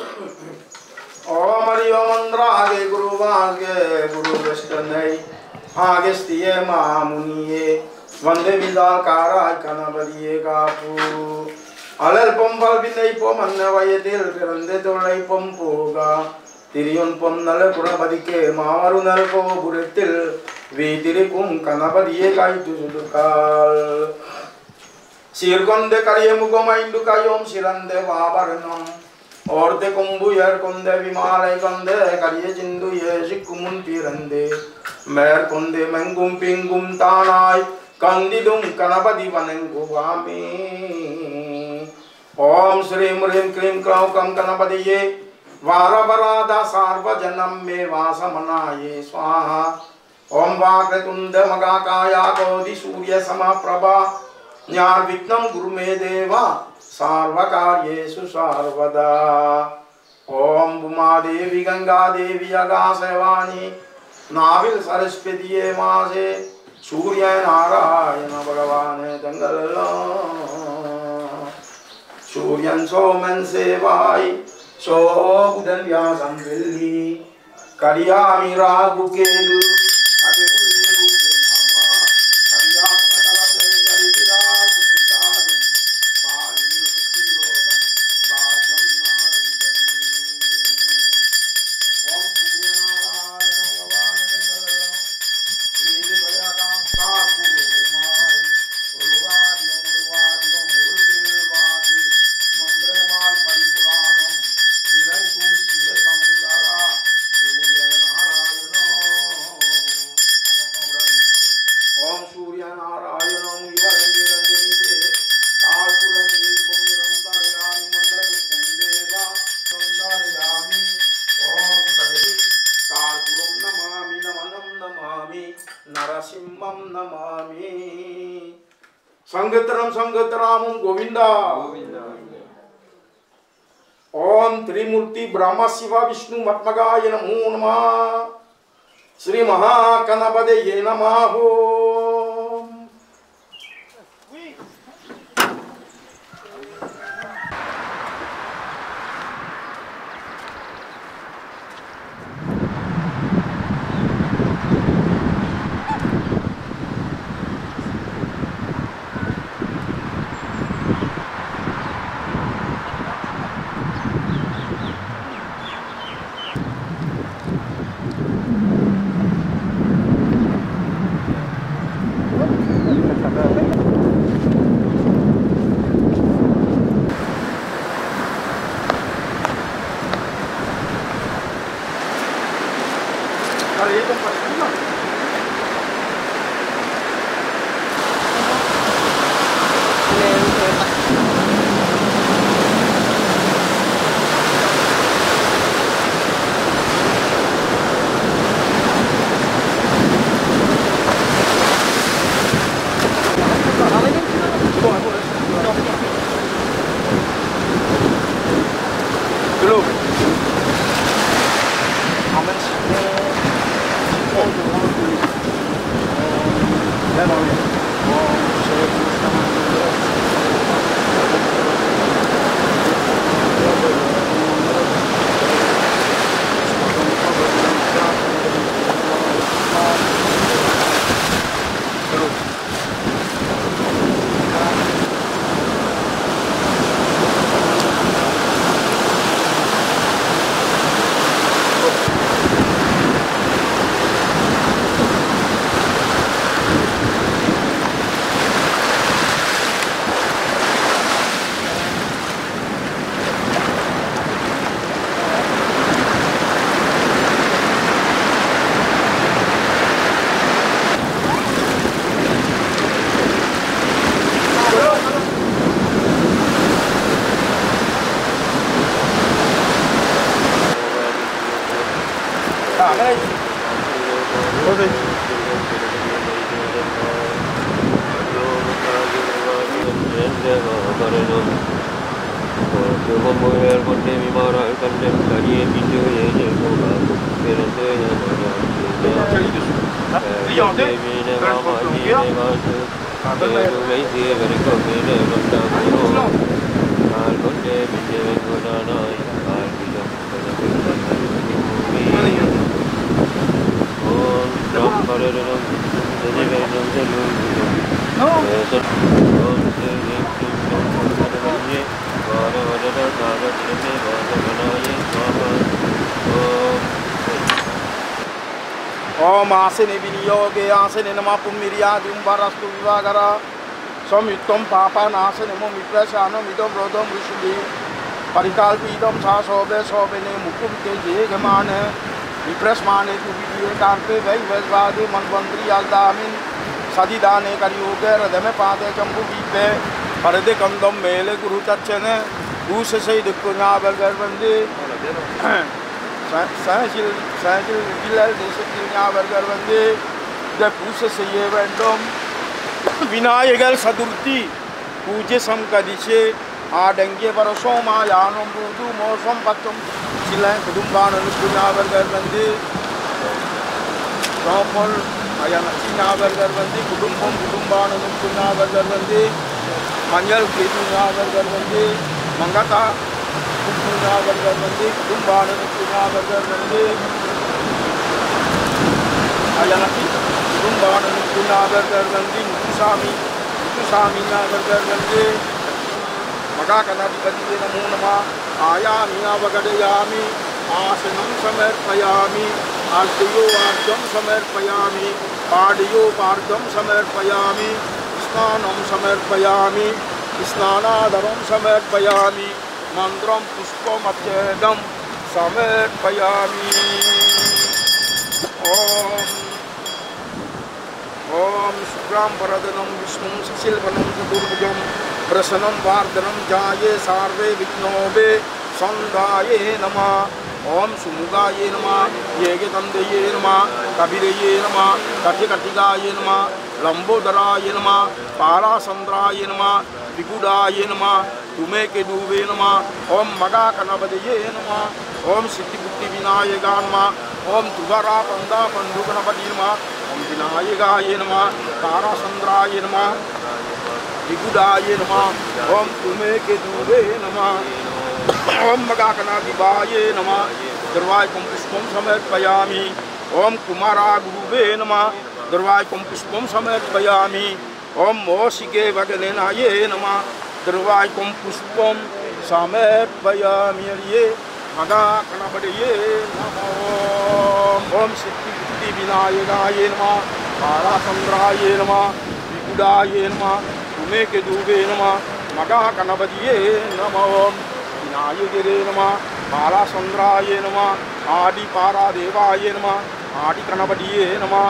Om Mandrage Guru Vage Guru Vishtanai Agestiye Mamuniye Vande Vidakara Kanavadiye Kapu Alal Pombal Vinay Pomanna Vayatil Pirande Tolai Pompoga Tirion Pomnala Kurabadike Maru Nalko Buretil Vitirikum Kanavadiye Kaitu Sudukal Sirkonde Kariyamugoma Indukayom Sirande Vabaranam Orte Kumbuyar Konde Vimalai Konde Kariye Jindu Yeshikumun Pirande Mer Konde Mengum Pingum Tanai Kandidum Kanapadi Vanenguvami Om Sri Murim Krim Kraukam Kanapadiye Varavarada Sarva Janam Me Vasamanaye Swaha Om Vakretunda Magakaya Kodi Surya Samaprabha Nyar Viknam Guru Me Deva Sarvakaryesu Sarvada Om Bhuma Devi Ganga Devi Agasevani Navil Saraswatiye Maase Surya Narayana Bhagavane Dangalala Suryan Soman Sevai So Budan Vyasam Villi Kariyami Ragu Kedu Sangatram Govinda. Om Trimurti Brahma Shiva Vishnu Matmagaya Namo Namah Sri Mahakanabadeye Namaho. ओम आसने विनियोगे आसने नमः पुण्यरियादिं वरस्तु विवागरा संयुक्तं पापानाशनमो विप्रशानं विदं रोदं ऋषिभिः परिकल्पितं सा शोभने मुकुटे जेगमाने विप्रस्माने तु विधिये कार्पे वैवस्वादे मनवंत्री आल्दामिन सदिदाने करियोगे हृदय पादे चंबु बीपे परदे कंदम मेले गुरु चच्चने भूष से दुकुना बलगरबंदी सहजिल विलल देशकिन्या बलगरबंदी द भूष से ये वेंडम विनायकर सदुर्ति पूज्य समकदिशे आडंगे परसों मायानम बुदु मौसम पत्तम सिलाय कुदुम्बान अनुकुना बलगरबंदी Samuel ayana Cina bergerbandi kudumbang अनुकुना बलगरबंदी मंजल केतुना बलगरबंदी मंगता कुदुम्बान बलगरबंदी कुदुम्बान अनुकुना बलगरबंदी ayana कुदुम्बान अनुकुना बलगरबंदी मुतुसामी ना बलगरबंदी मगा कनाधिपति नमो नमः आयामि अवगडयामि आसनं समर्पयामि आर्तयो आर्जं समर्पयामि पाडयो पार्जं समर्पयामि स्नानं समर्पयामि स्नानादरं समर्पयामि मन्त्रं पुष्पमत्येदं समर्पयामि ओम शुक्रां वरदनं विष्णुं शशिवर्णं चतुर्भुजं प्रसन्नं वार्धनं जाये सार्वे विघ्नोपे संधाये नमः। ओम सुमुगाये नमः येगतंदये नमः कबीरये नमः कटिकटिगाये नमः लंबोदराय नमः पारासंद्राय नमः विगुडाय नमः तुमे के डूबे नमः ओम मगा कनबदये नमः ओम सिद्धिबुद्धि विनायका नमः ओम तुगरा पंदा पंडु गणपति नमः ओम विनायकाय नमः तारासंद्राय नमः विगुडाय नमः ओम तुमे के डूबे नमः ओम मगाकनादिवाय नमः दुर्वायकं पुष्पं समर्पयामि ओम कुमारा गुरुवे नमः दुर्वायकं पुष्पं समर्पयामि ओम मोसिके वगनेनाय नमः दुर्वायकं पुष्पं समर्पयामि ये मगाकनबडये नमः ओम सिद्धिबुद्धि विनायकाय नमः पारासंद्राय नमः विगुडाय नमः तुमे के दूबे नमः मगाकनबडये नमः विनायके नमः पारासंद्राय नमः आदि पारादेवाय नमः आदि कनपतिये नमः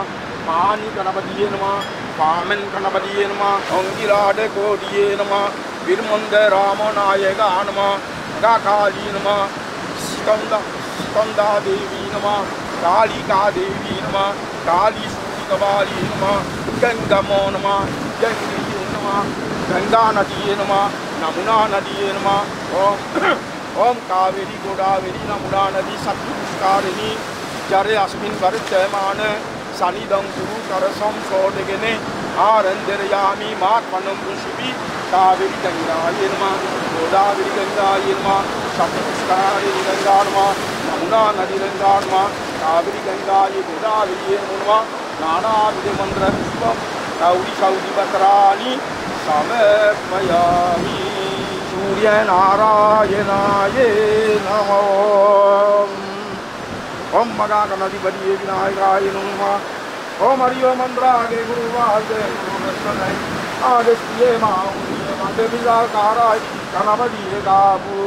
पानी कनपतिये नमः पामन कनपतिये नमः अंगिराड कोडिये नमः वीरमंद रामनायका नमः गाकाली नमः स्कंदा देवी नमः कालिका देवी नमः काली सूतिकवाली नमः गंगमो नमः गंगे नमः गंगा नदिये नमः नमुना नदिये नमः ओम कावेरी गोदावरी नमुना नदी सत्पुष्कारिणी जरे अस्मिन् वर्तमान सनिदं कुरु करसं सोडगने आरंदरयामि मात्मनं ऋषिभि कावेरी गंगाये नमः गोदावरी गंगाये नमः सत्पुष्कारिणी गंगा नमः नमुना नदी गंगा नमः कावेरी गंगाये गोदावरी नमः नानाविध मंत्र पुष्पं गौरी सौरी पत्राणि समर्पयामि सूर्य नारायणाय नमः ओम मगाकनाधिपति विनायकाय नमः ओम हरिओ मंत्रागे गुरुवासे गुरुरत्नय आदित्य माउनिये मंदविजाकाराय कनपति काबु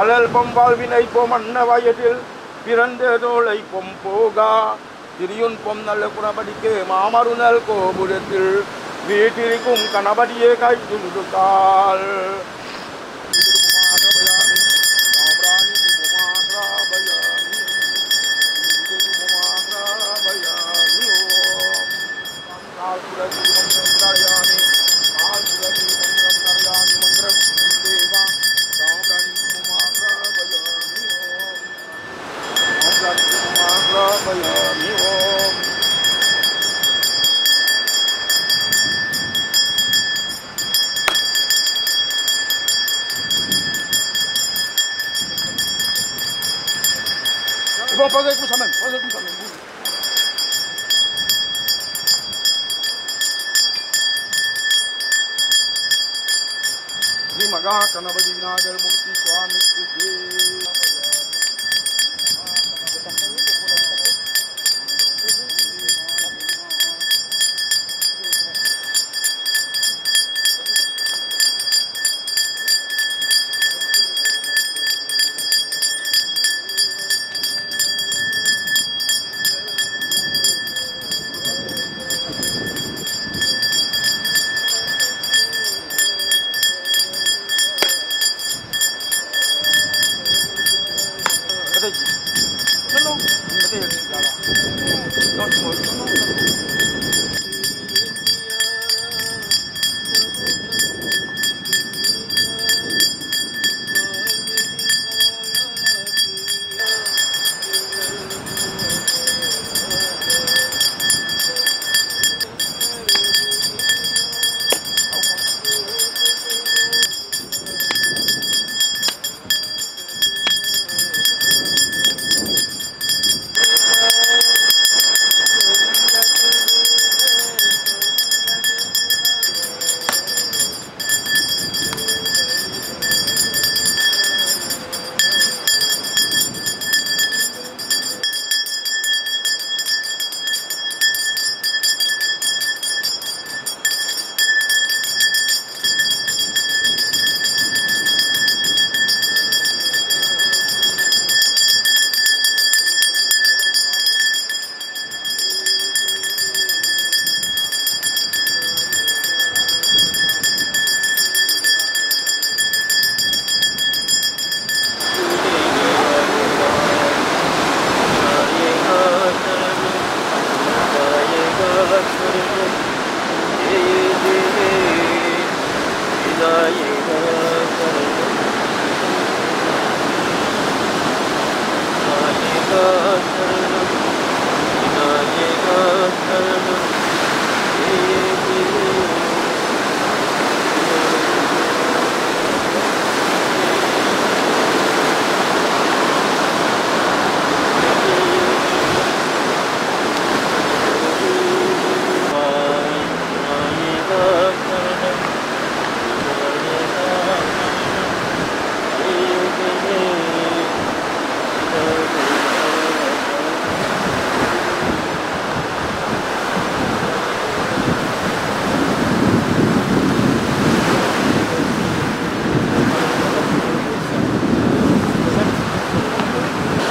अलल्पम वाल्विनैपम अन्नवयतिल पिरंदेदोलैपम पोगा तिरियुनपम नल्लकुणपतिके मामरुनल को बुरतिल वीटिरिकुम कनपतिये कायदुलुकाल Naga Kanabadi Vinadar Murti Swami Tujhe.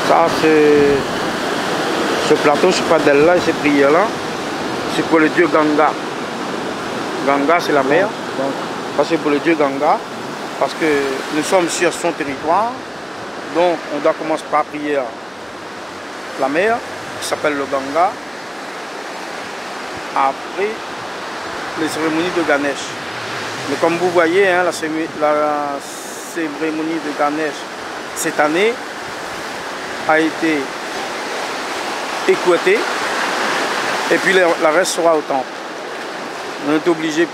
Ça, ce plateau, ce padel-là et ces prières-là, c'est pour le dieu Ganga. Ganga, c'est la mer. Ça, c'est pour le dieu Ganga. Parce que nous sommes sur son territoire. Donc, on doit commencer par prier la mer, qui s'appelle le Ganga. Après, les cérémonies de Ganesh. Mais comme vous voyez, hein, la cérémonie de Ganesh, cette année, a été écoutée et puis le reste sera au temple. On est obligé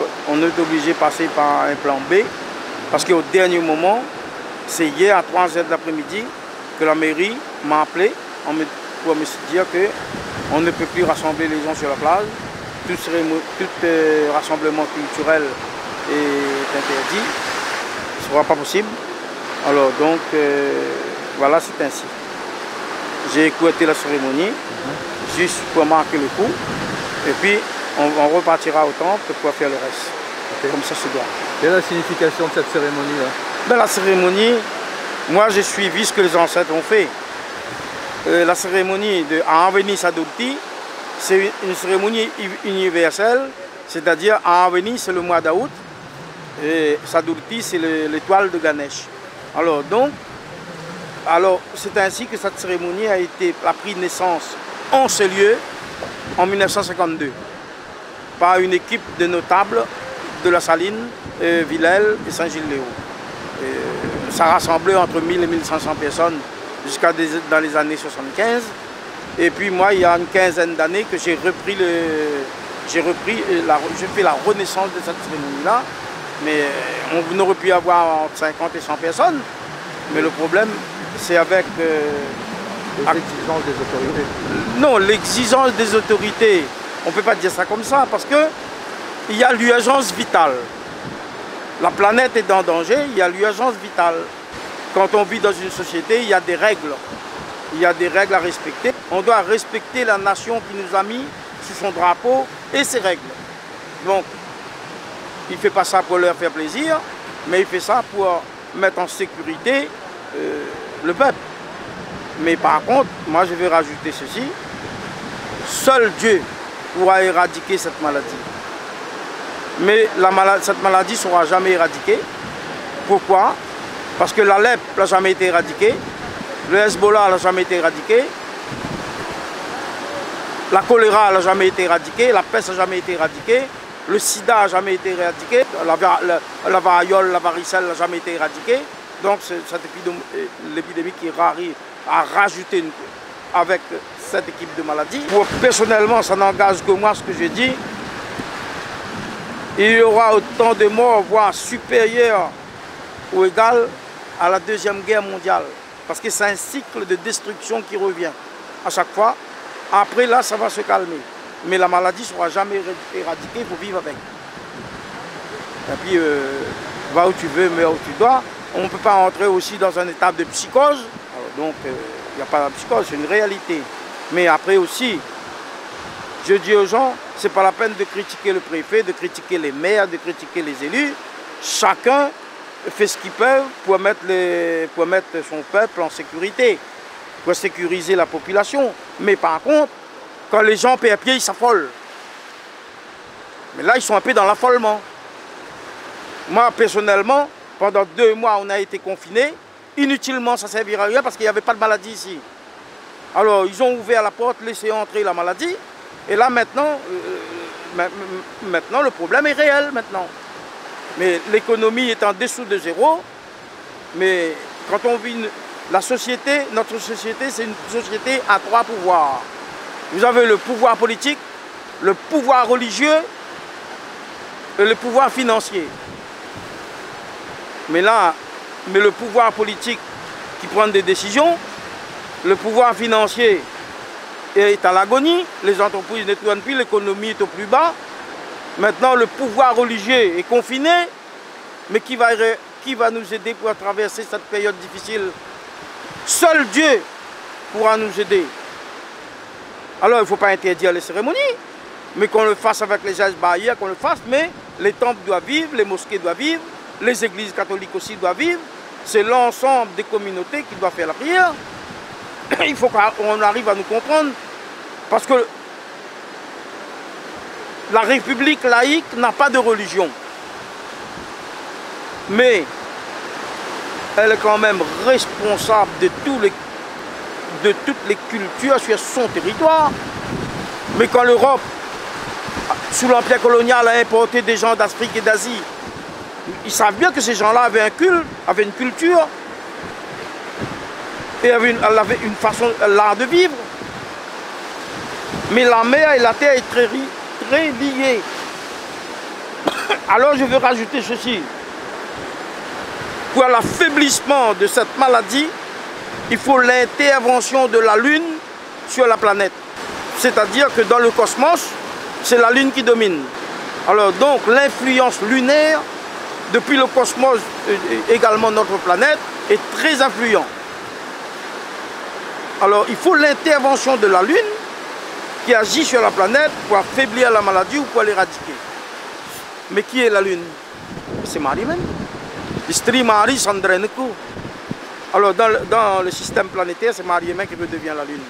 de passer par un plan B parce qu'au dernier moment, c'est hier à 3 h de l'après-midi que la mairie m'a appelé pour me dire qu'on ne peut plus rassembler les gens sur la plage. Tout rassemblement culturel est interdit. Ce ne sera pas possible. Alors donc, voilà, c'est ainsi. J'ai écouté la cérémonie, juste pour marquer le coup, et puis on repartira au temple pour faire le reste. Okay. Comme ça se doit. Quelle est la signification de cette cérémonie-là? Ben, la cérémonie, moi j'ai suivi ce que les ancêtres ont fait. La cérémonie de Aveni Sadurti, c'est une cérémonie universelle, c'est-à-dire Aveni c'est le mois d'août, et Sadurti c'est l'étoile de Ganesh. Alors, c'est ainsi que cette cérémonie a pris naissance en ce lieu en 1952 par une équipe de notables de la Saline, Villèle et Saint-Gilles-Léo. Ça rassemblait entre 1000 et 1500 personnes jusqu'à dans les années 75. Et puis moi, il y a une quinzaine d'années que j'ai fait la renaissance de cette cérémonie-là. Mais on aurait pu avoir entre 50 et 100 personnes. Mais le problème, c'est avec... l'exigence des autorités. Non, l'exigence des autorités, on ne peut pas dire ça comme ça, parce qu'il y a l'urgence vitale. La planète est en danger, il y a l'urgence vitale. Quand on vit dans une société, il y a des règles. Il y a des règles à respecter. On doit respecter la nation qui nous a mis sous son drapeau et ses règles. Donc, il ne fait pas ça pour leur faire plaisir, mais il fait ça pour mettre en sécurité le peuple. Mais par contre, moi je vais rajouter ceci. Seul Dieu pourra éradiquer cette maladie. Mais cette maladie ne sera jamais éradiquée. Pourquoi? Parce que la lèpre n'a jamais été éradiquée, le Hezbollah n'a jamais été éradiqué, la choléra n'a jamais été éradiquée, la peste n'a jamais été éradiquée, le sida n'a jamais été éradiqué, la variole, la varicelle n'a jamais été éradiquée. Donc l'épidémie qui arrive à rajouter avec cette équipe de maladies. Personnellement, ça n'engage que moi ce que je dis. Il y aura autant de morts, voire supérieurs ou égal à la Deuxième Guerre mondiale. Parce que c'est un cycle de destruction qui revient à chaque fois. Après là, ça va se calmer. Mais la maladie ne sera jamais éradiquée, il faut vivre avec. Et puis, va où tu veux, meurs où tu dois. On ne peut pas entrer aussi dans un état de psychose. Alors, donc, il n'y a pas de psychose, c'est une réalité. Mais après aussi, je dis aux gens, ce n'est pas la peine de critiquer le préfet, de critiquer les maires, de critiquer les élus. Chacun fait ce qu'il peut pour mettre son peuple en sécurité, pour sécuriser la population. Mais par contre, quand les gens perdent pied, ils s'affolent. Mais là, ils sont un peu dans l'affolement. Moi, personnellement, pendant 2 mois, on a été confinés. Inutilement, ça ne servira à rien parce qu'il n'y avait pas de maladie ici. Alors, ils ont ouvert la porte, laissé entrer la maladie. Et là, maintenant, le problème est réel, maintenant. Mais l'économie est en dessous de zéro. Mais quand on vit la société, notre société, c'est une société à 3 pouvoirs. Vous avez le pouvoir politique, le pouvoir religieux et le pouvoir financier. Mais là, le pouvoir politique qui prend des décisions, le pouvoir financier est à l'agonie, les entreprises ne tournent plus, l'économie est au plus bas. Maintenant, le pouvoir religieux est confiné, mais qui va nous aider pour traverser cette période difficile? Seul Dieu pourra nous aider. Alors, il ne faut pas interdire les cérémonies, mais qu'on le fasse avec les gestes barrières, qu'on le fasse, mais les temples doivent vivre, les mosquées doivent vivre, les églises catholiques aussi doivent vivre. C'est l'ensemble des communautés qui doivent faire la prière. Il faut qu'on arrive à nous comprendre, parce que la République laïque n'a pas de religion. Mais elle est quand même responsable de toutes les cultures sur son territoire. Mais quand l'Europe, sous l'empire colonial, a importé des gens d'Afrique et d'Asie, ils savent bien que ces gens-là avaient un culte, avaient une culture, et avaient une façon, l'art de vivre. Mais la mer et la terre est très liées. Alors je veux rajouter ceci. Pour l'affaiblissement de cette maladie, il faut l'intervention de la Lune sur la planète. C'est-à-dire que dans le cosmos, c'est la Lune qui domine. Alors donc l'influence lunaire, depuis le cosmos, également notre planète, est très influente. Alors il faut l'intervention de la Lune qui agit sur la planète pour affaiblir la maladie ou pour l'éradiquer. Mais qui est la Lune? C'est Marie même. Istri Marie Sandreneku. Alors dans le système planétaire, c'est Marie même qui devient la Lune.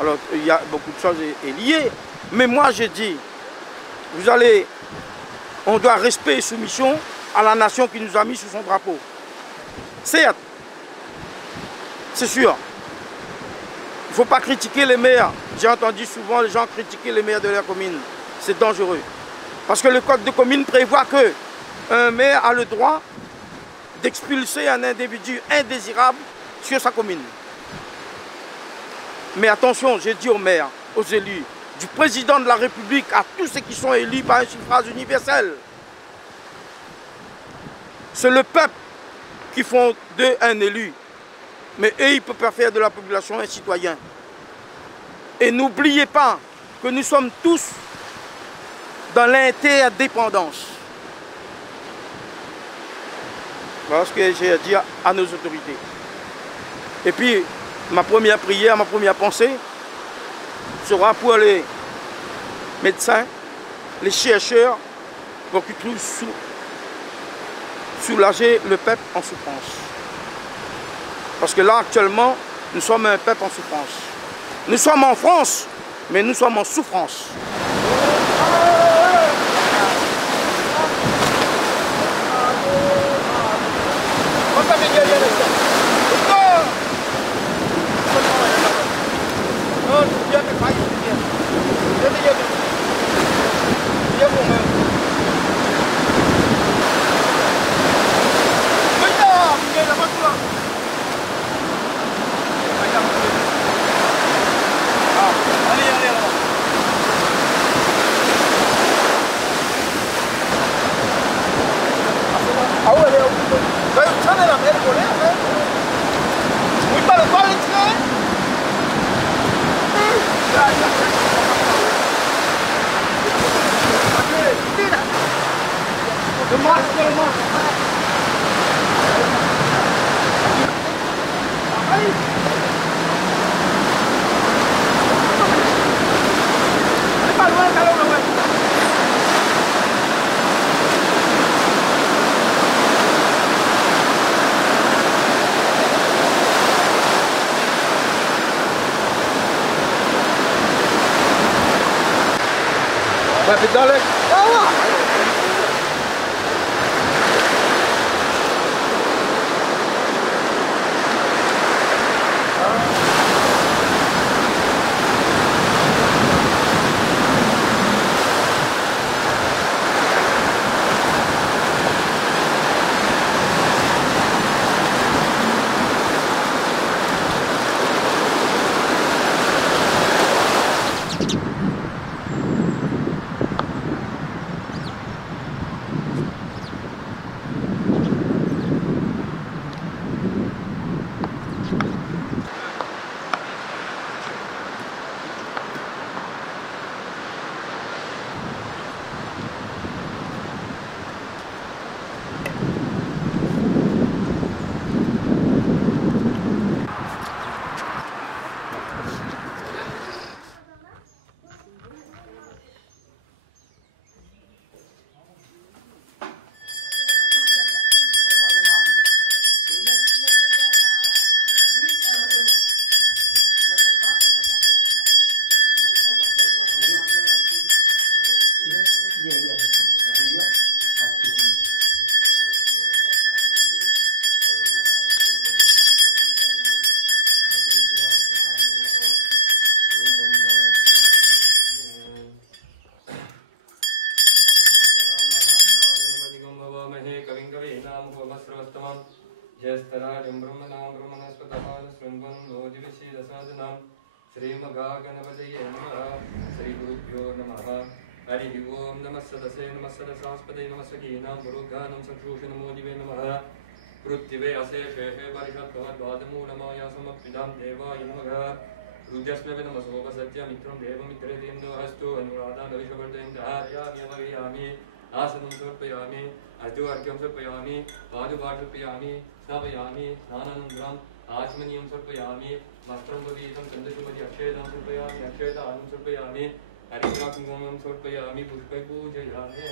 Alors il y a beaucoup de choses liées. Mais moi je dis, on doit respect et soumission à la nation qui nous a mis sous son drapeau. Certes, c'est sûr. Il ne faut pas critiquer les maires. J'ai entendu souvent les gens critiquer les maires de leur commune. C'est dangereux. Parce que le code de commune prévoit qu'un maire a le droit d'expulser un individu indésirable sur sa commune. Mais attention, j'ai dit aux maires, aux élus, du président de la République à tous ceux qui sont élus par un suffrage universel. C'est le peuple qui font d'eux un élu. Mais eux, ils ne peuvent pas faire de la population un citoyen. Et n'oubliez pas que nous sommes tous dans l'interdépendance. Voilà ce que j'ai à dire à nos autorités. Et puis, ma première prière, ma première pensée sera pour les médecins, les chercheurs, pour qu'ils puissent soulager le peuple en souffrance. Parce que là, actuellement, nous sommes un peuple en souffrance. Nous sommes en France, mais nous sommes en souffrance. श्रीमहागणपतये नमः श्रीगुरुभ्यो नमः हरिः ओं नमः सदसे नमः सदसास्पदे नमः सखीनां पुरोगानं सङ्क्रोश नमो दिवे नमः पृथिवे अशेषेषे परिषद्भवद्वादमूलमाया समप्पिदां देवाय नमः रुद्रस्मे नमः सोपसत्यमित्रं देवमित्रेन्द्रो हस्तु अनुराधानविषवर्धयन्धारयामि अवगयामि आसनं समर्पयामि अर्घ्यं समर्पयामि पादुपाठं समर्पयामि स्नापयामि स्नानानन्तरम् आचमनीयं समर्पयामि वस्त्रं पवित्रं चन्दशुमति अक्षयदानं समर्पयामि अक्षयदानं समर्पयामि हरिद्राकुङ्कुमं समर्पयामि पुष्पै पूजयामि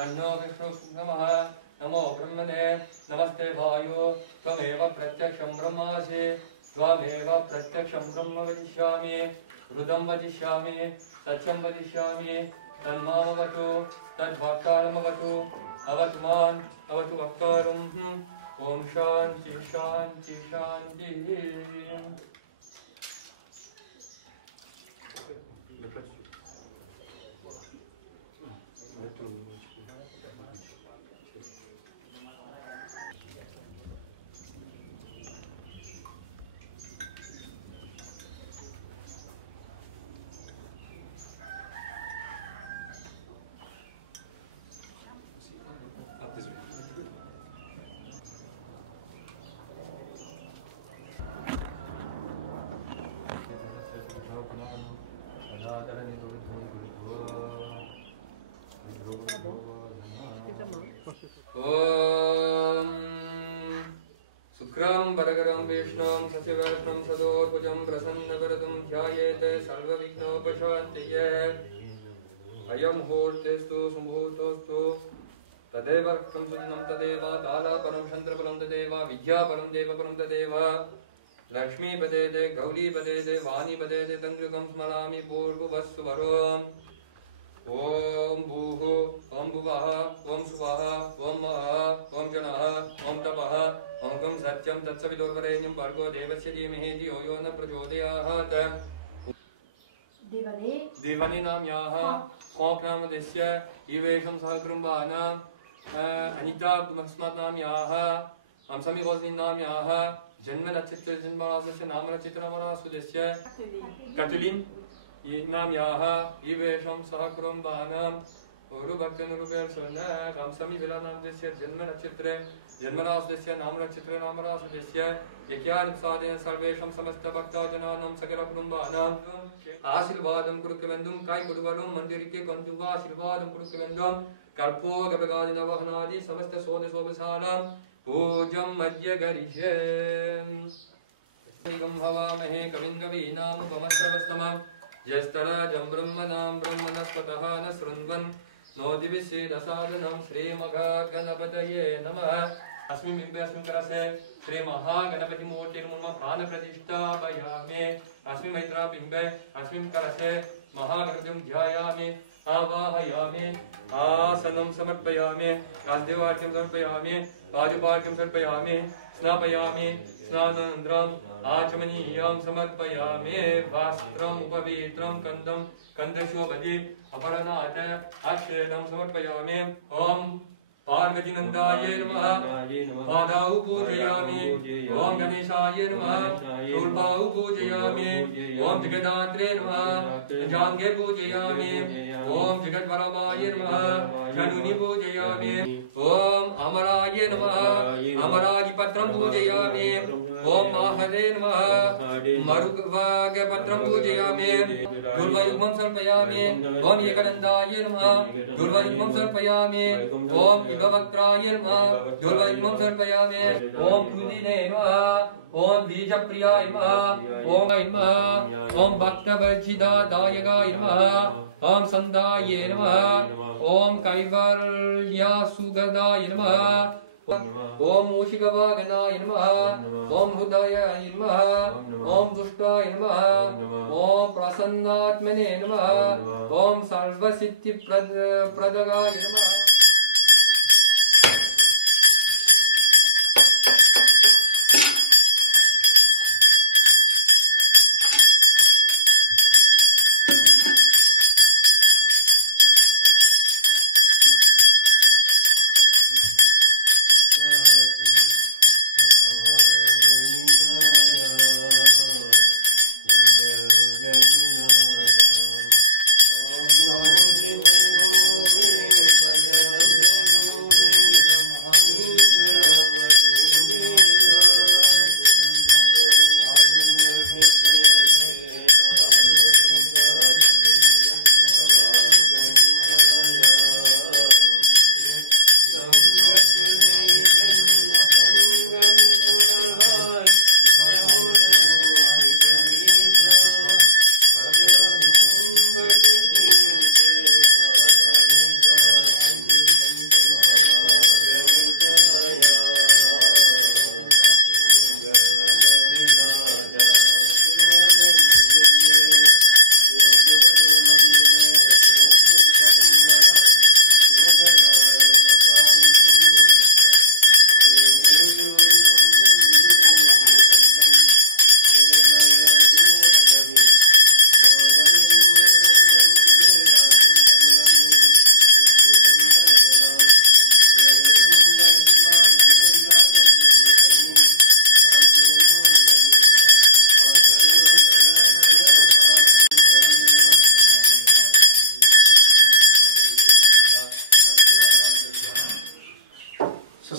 अन्नो विष्णु नमः नमो ब्रह्मणे नमस्ते वायु त्वमेव प्रत्यक्षं ब्रह्मासि त्वमेव प्रत्यक्षं ब्रह्म वदिष्यामि हृदं वदिष्यामि सत्यं वदिष्यामि तन्मामवतु तद्वाक्कारमवतु अवतु मान् अवतु वक्तारम् ॐ शान्ति शान्ति शान्तिः शुक्रं वरदं विष्णुं शशिवर्णं सदोर्भुजं प्रसन्नवरदं ध्यायेत् सर्वविघ्नोपशान्तये अयं मुहूर्तेस्तु सुमुहूर्तोस्तु तदेव रक्तं सुन्नं तदेव कालापरं चन्द्रपरं तदेव विद्यापरं देवपरं तदेव लक्ष्मीपदे दे गौरीपदे दे वाणीपदे दे तन्द्रुकं स्मरामि पूर्ववस्सुवरोम् ओम भूः ओम भुवः ओम सुवः ओम महः ओम जनः ओम तपः ओम गं सत्यं तत्सवितुर्वरेण्यं भर्गो देवस्य धीमहि धियो यो न प्रचोदयात् देवानि नाम्याः कोक्नामदेस्य इवेशं सहकुटुम्बानां अनिता अस्मात् नाम्याः अंसमिगोस्नि नाम्याः जन्म नक्षत्र जन्मराशस्य नाम नक्षत्रनामराशुदस्य कतुलिं नाम्याः इवेशं सहकुटुम्बानां उरुभक्तनुरुपेर्षण कंसमिविलानामदेस्य जन्म नक्षत्रे जन्मराशुदस्य नाम नक्षत्रनामराशुदस्य यज्ञानुसारेण सर्वेषां समस्तभक्तजनानां सकलकुटुम्बानाम् आशीर्वादं कुरुक्वेन्दुं काय कुरुवरुं मन्दिरिके कन्तुवा आशीर्वादं कुरुक्वेन्दुं कल्पोगपगादिनवहनादि समस्त सोदशोभसानां पूजं मध्य करिष्ये हवामहे कविं कवीनामुपमश्रवस्तमम् ज्येष्ठराजं ब्रह्मणां ब्रह्मणस्पतः न शृण्वन् नोदिविषेदसादनं श्रीमहागणपतये नमः अस्मिन् बिम्बे अस्मिन् करसे श्रीमहागणपतिमूर्तिर्मुम प्राणप्रतिष्ठापयामि अस्मिन् मैत्राबिम्बे अस्मिन् करसे महागणपतिं ध्यायामि आवाहयामि आसनं समर्पयामि गान्धिवाक्यं समर्पयामि पादुपाक्यं समर्पयामि स्नापयामि स्नानानन्तरम् आचमनीयं समर्पयामि वस्त्रम् उपवीत्रं कन्दशोभति अपरनाथ अक्षेदं समर्पयामि ॐ पार्वतीनन्दाय नमः पादाौ पूजयामि ॐ गणेशाय नमः शूर्बाौ पूजयामि ॐ जगदात्रे नमः जाङ्गे पूजयामि ॐ जगद्वरमाय नमः जनुनि पूजयामि ॐ अमराय नमः अमराजिपत्रं पूजयामि ॐ माहरे नमः मरुगपत्रं पूजयामि दुर्वायुग्मं समर्पयामि ॐ एकदन्ताय नमः दुर्वायुग्मं समर्पयामि ॐ युगवक्त्राय नमः दुर्वायुग्मं समर्पयामि ॐ कृदिने नमः ॐ बीजप्रियाय नमः ॐ भक्तवर्जितादायकाय नमः ॐ संदाय नमः ॐ कैवल्यासुगदाय नमः ओम मूषिकवागनाय नमः ओम हृदयाय नमः ओम दुष्टाय नमः ओम प्रसन्नात्मने नमः ओम सर्वसिद्धिप्रदगाय नमः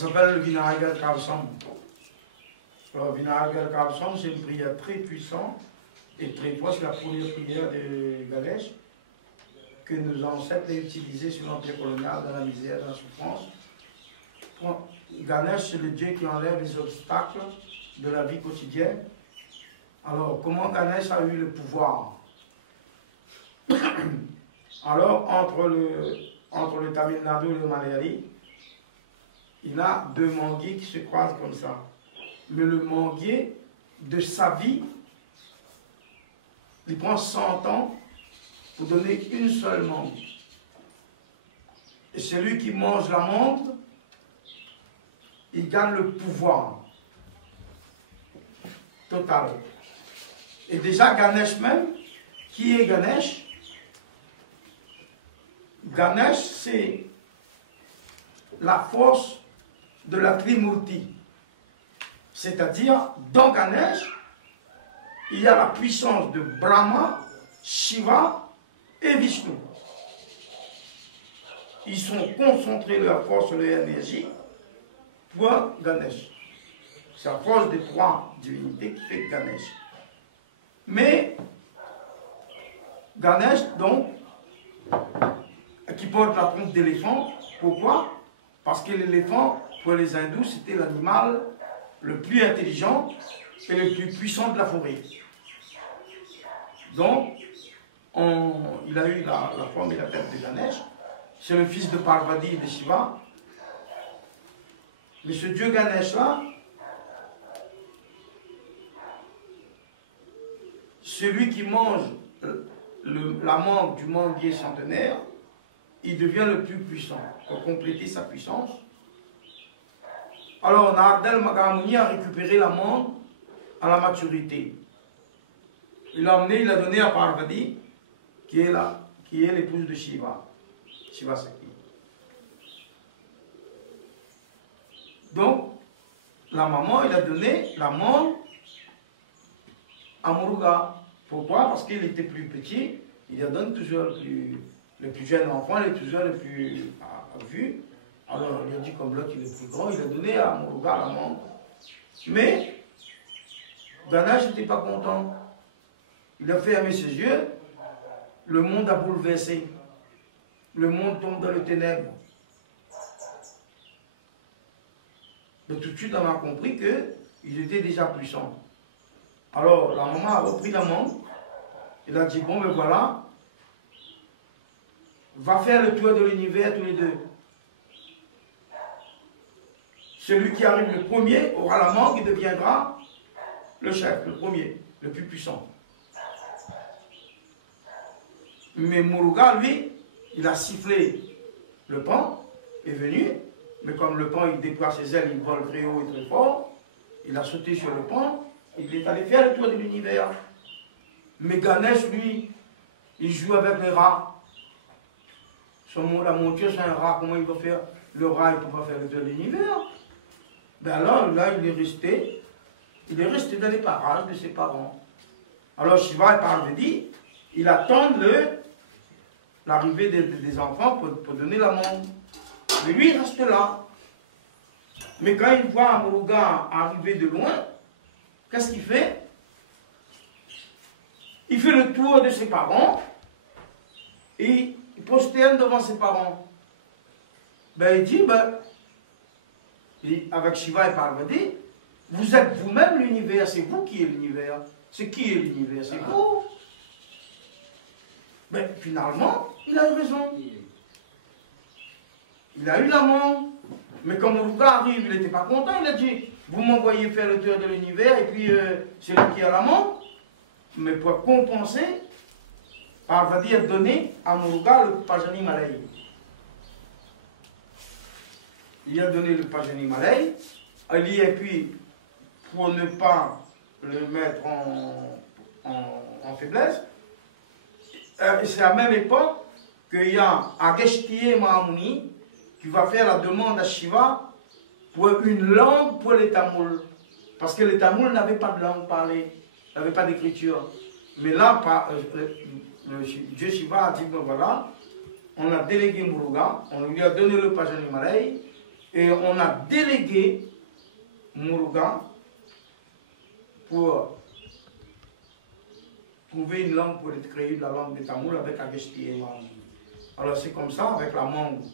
s'appelle le Vinayagar Kavsam. Le Vinayagar Kavsam, c'est une prière très puissante et très forte. C'est la première prière de Ganesh que nos ancêtres ont utilisée sur l'Empire colonial, dans la misère, dans la souffrance. Ganesh, c'est le Dieu qui enlève les obstacles de la vie quotidienne. Alors, comment Ganesh a eu le pouvoir? Alors, entre le Tamil Nadu et le Malayali, il a deux manguiers qui se croisent comme ça. Mais le manguier de sa vie, il prend 100 ans pour donner une seule mangue. Et celui qui mange la mangue, il gagne le pouvoir total. Et déjà Ganesh même, qui est Ganesh? Ganesh, c'est la force de la Trimurti. C'est-à-dire, dans Ganesh, il y a la puissance de Brahma, Shiva et Vishnu. Ils sont concentrés leur force, leur énergie pour Ganesh. C'est la force des trois divinités qui fait Ganesh. Mais Ganesh, donc, qui porte la trompe d'éléphant, pourquoi? Parce que l'éléphant, pour les hindous, c'était l'animal le plus intelligent et le plus puissant de la forêt. Donc, il a eu la forme et la tête de Ganesh. C'est le fils de Parvati et de Shiva. Mais ce dieu Ganesh-là, celui qui mange la mangue du manguier centenaire, il devient le plus puissant pour compléter sa puissance. Alors, Nardel Magamuni a récupéré la mangue à la maturité. Il l'a amené, il l'a donné à Parvati, qui est l'épouse de Shiva, Shiva Sakti. Donc, la maman, il a donné la mangue à Muruga. Pourquoi? Parce qu'il était plus petit, il a donné toujours le plus jeune enfant, toujours le plus vu. Alors, il a dit comme l'autre, il est plus grand, il a donné à Muruga la mangue. Mais, Ganesh n'était pas content. Il a fermé ses yeux, le monde a bouleversé. Le monde tombe dans les ténèbres. Mais tout de suite, on a compris qu'il était déjà puissant. Alors, la maman a repris la mangue. Elle a dit, bon, ben voilà, va faire le tour de l'univers tous les deux. Celui qui arrive le premier aura la mangue et deviendra le chef, le premier, le plus puissant. Mais Muruga, lui, il a sifflé le pan, est venu, mais comme le pan, il déploie ses ailes, il vole très haut et très fort, il a sauté sur le pan, il est allé faire le tour de l'univers. Mais Ganesh, lui, il joue avec les rats. La monture, c'est un rat, comment il va faire? Le rat, il ne peut pas faire le tour de l'univers. Ben alors, là, il est resté dans les parages de ses parents. Alors, Shiva et Parvati, il attend l'arrivée des enfants pour donner la mangue. Mais lui, il reste là. Mais quand il voit Muruga arriver de loin, qu'est-ce qu'il fait? Il fait le tour de ses parents et il prosterne devant ses parents. Ben, il dit, avec Shiva et Parvati, vous êtes vous-même l'univers, c'est vous qui êtes l'univers. C'est qui est l'univers? C'est vous. Mais finalement, il a eu raison. Il a eu la mangue. Mais quand Muruga arrive, il n'était pas content. Il a dit, vous m'envoyez faire le tour de l'univers et puis c'est lui qui a la mangue. Mais pour compenser, Parvati a donné à Muruga le Pajani Malay. Il a donné le Pajani Malay. Et puis, pour ne pas le mettre en faiblesse, c'est à la même époque qu'il y a Agastya Mahamuni qui va faire la demande à Shiva pour une langue pour les Tamouls. Parce que les Tamouls n'avaient pas de langue parlée, n'avaient pas d'écriture. Mais là, Dieu Shiva a dit, ben voilà, on a délégué Muruga, on lui a donné le Pajani Malay, Et on a délégué Murugan pour trouver une langue pour créer la langue de Tamoul avec Agesti et Mangu. Alors c'est comme ça, avec la Mangu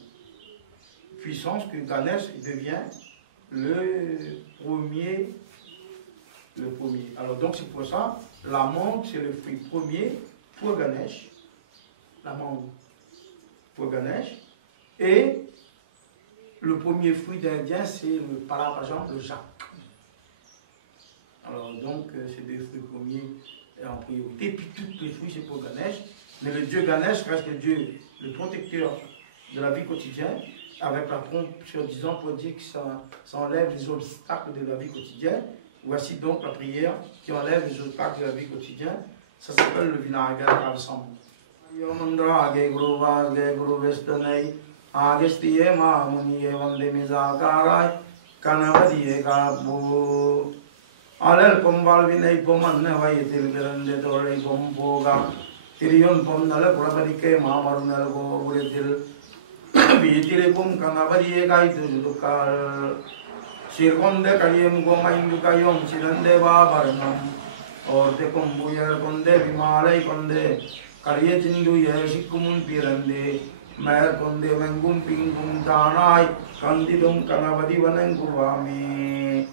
puissance, que Ganesh devient le premier. Alors donc c'est pour ça, la mangue c'est le fruit premier pour Ganesh. La mangue pour Ganesh. Et le premier fruit d'Indien c'est par exemple le jacques. Alors donc c'est des fruits premiers en priorité. Puis tous les fruits c'est pour Ganesh. Mais le dieu Ganesh reste le dieu, le protecteur de la vie quotidienne, avec la trompe disant pour dire que ça enlève les obstacles de la vie quotidienne. Voici donc la prière qui enlève les obstacles de la vie quotidienne. Ça s'appelle le Vinayaka ensemble. Yomandra age guru vestanai agestiye ma muniye vande mizakarai kanavadiye gabu alel pombal vinay pomanne vayetil gerande dole pomboga tiriyon pomnale purabadike ma marunal go uredil vitile pom kanavadiye gaitu dukal Sirkonde kayem gomaindu kayom sirande babaranam orte kombuyer konde vimalai konde karye chindu yeshikumun pirande mer konde mengum pingum tanai kandidum kanavadi vanengurvami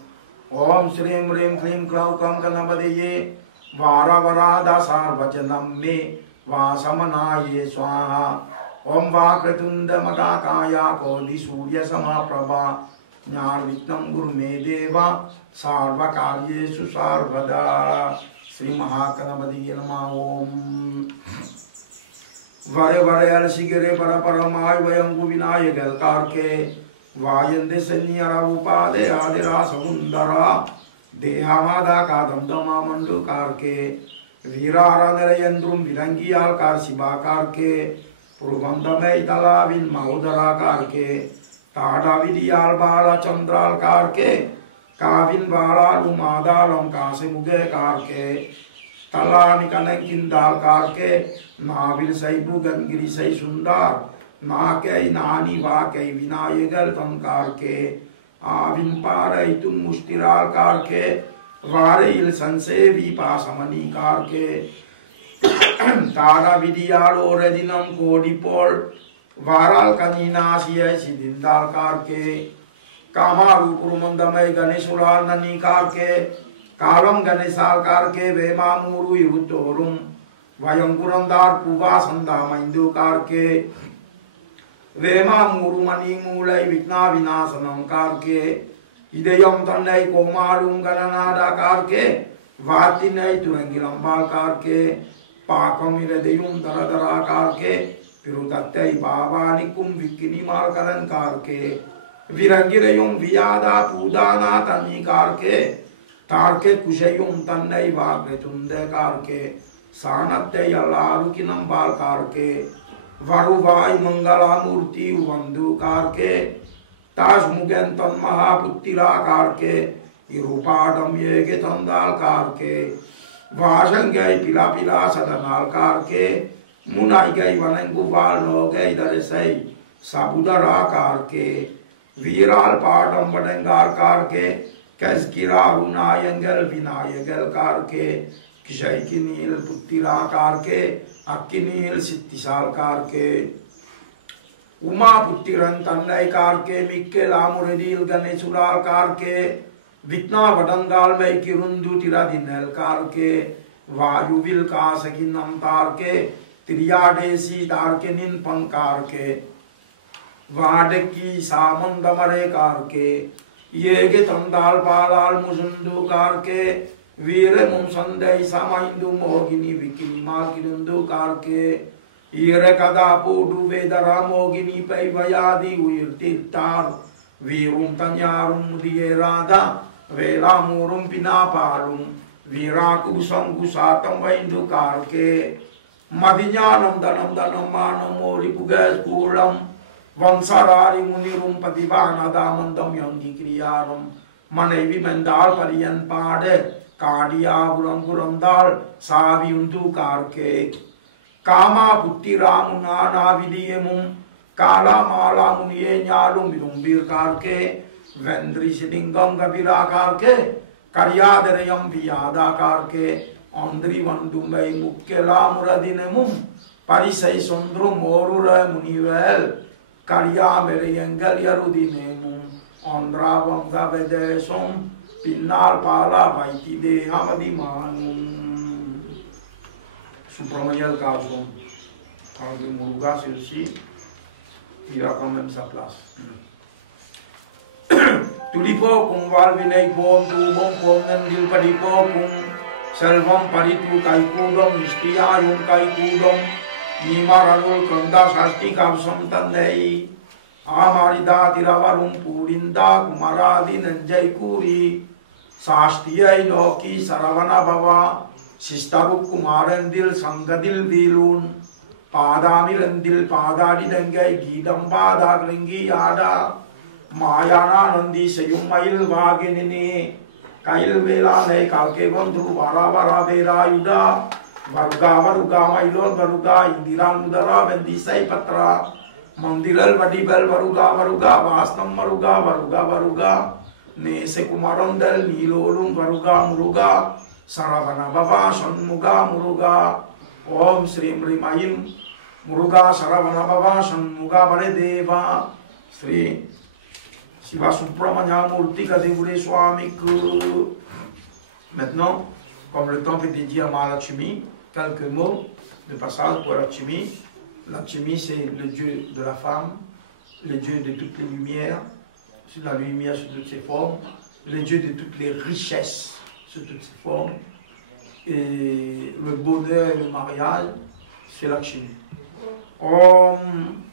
Om Shrim Rim Klim Klaukam kanavadiye vara varada sarvajanam me vasamanaye swaha Om vakratunda magakaya kodi surya samaprabha Nyar Vitnam Guru Medeva Sarva Karyesu Sarvada Sri Mahakanavadiye Nama Om Vare Vare Alsigere Paraparamai Vayangu Vinayagal Karke Vayande Sanyara Upade Adira Samundara Dehamada Kadam Dama Mandu Karke Virara Narayandrum Virangiyal Karsiba Karke Purvandame Italavin Mahodara Karke Tada Vidiyal Bala Chandral Karke Kavin Bala Lumadalam Kasemuge Karke Talani Kanekindal Karke Navil Saibu Gangiri Sai Sundar Nake Nani Vake Vinayagal Tam Karke Avin Paraitum Mustiral Karke Varil Sansevi Pasamani Karke Tada Vidiyal Oredinam Kodipol Varal Kanina Siya Sidindal Karke Kamaru Kurumandamai Ganesural Nani Karke Kalam Ganesal Karke Vema Muru Yutorum Vayangurandar Puva Sanda Maindu Karke Vema Muru Mani Mulai Vitna Vinasanam Karke Ideyam Tandai Komalum Gananada Karke Vatinai Turangilambal Karke Pakamira Deyum Taradara Karke Pirutattai Bhavanikum Vikini Malkaran Karke Virangirayum Vyada Pudana Tani Karke Tarke Kushayum Tannai Vagretunde Karke Sanattai Allarukinam Bal Karke Varuvai Mangala Murti Uvandu Karke Taj Mugentan Mahaputtira Karke Irupadam Yege Tandal Karke Vajangai Pila Pila Sadanal Karke Munai gai vanengu valno gai daresai sabudara karke viral padam badengar karke kaskira unayangel vinayagal karke kishai kinil puttira karke akkinil sittisal karke uma puttiran tannai karke mikke lamuredil ganesural karke vitna vadangal mai kirundu tiradinel karke vayuvil kasakinam tarke Triyadesi Darkenin Pankarke Vadeki Samandamare Karke Yege Tandal Palal Muzundu Karke Vire Mumsandai Samaindu Mogini Vikini Makirundu Karke Ire Kadapu Vedara Mogini Paivayadi Virtitar Virum Tanyarum Dierada Velamurum Pinapalum Viraku Sangusatam Vaindu Karke Madinyanam danam danam manam mori pugas puram Vansarari munirum patibana damandam yangi kriyaram Manevi mendal pariyan pade Kadiya buram burandal Savi undu karke Kama putti ramunana vidiyemum Kala mala muniye nyalum bidumbir karke, vendri sidingam gabira karke, karyadarayam viyada karke, andri vandumai mukkela muradinemum, parisai sondrum orura munivel, karya mereyengal yarudinemum, andravam gavedesum, pinnal pala vaiti dehamadimanum. Supramanyal Karsum, quand le Muruga c'est aussi, il a quand même sa place. Tulipo kung valvinay po, tubong po, nandil padipo kung selvam paritu kay kudong, istiya yung kay kudong, ni maralul kanda sasti kapsam tanday, amarida tiravarung purinda kumaradi nanjay kuri, sastiyay noki saravana bava, Sistaruk kumarandil sangadil dilun, padamilandil padadi dangai gidam pada klingi ada, mayana nandi sayumail vaginini, kail vela ne kalke bandru vara vara vera yuda, varuga mailon varuga indiran udara bendisai patra, mandilal vadibal varuga vastam varuga, ne sekumarandal nilolum varuga muruga, Saravana Baba Shanmuga Muruga Om Sri Mrimayim Muruga Saravana Baba Shanmuga Varedeva Sri Shiva Subramanya Murtika Devure Swami. Maintenant, comme le temps est dédié à Mahalakshmi, quelques mots de passage pour Lakshmi. Lakshmi c'est le dieu de la femme, le dieu de toutes les lumières, c'est la lumière sous toutes ses formes, le dieu de toutes les richesses sous toutes ses formes, et le bonheur et le mariage, c'est Lakshmi. Om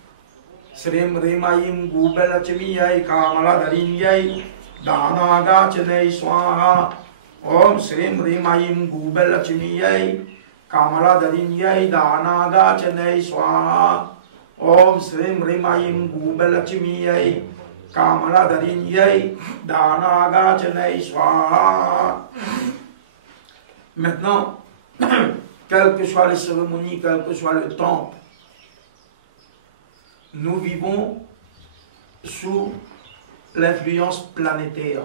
Srim Rimayim Gubel Lakshmi Yai Kamala Darin Yai Danaga Chenei Swaha. Om Srim Rimayim Gubel Lakshmi Yai Kamala Darin Yai Danaga Chenei Swaha. Om Srim Rimayim Gubel Lakshmi Yai Kamala Darin Yai Danaga Chenei Swaha. Maintenant, quelles que soient les cérémonies, quel que soit le temple, nous vivons sous l'influence planétaire.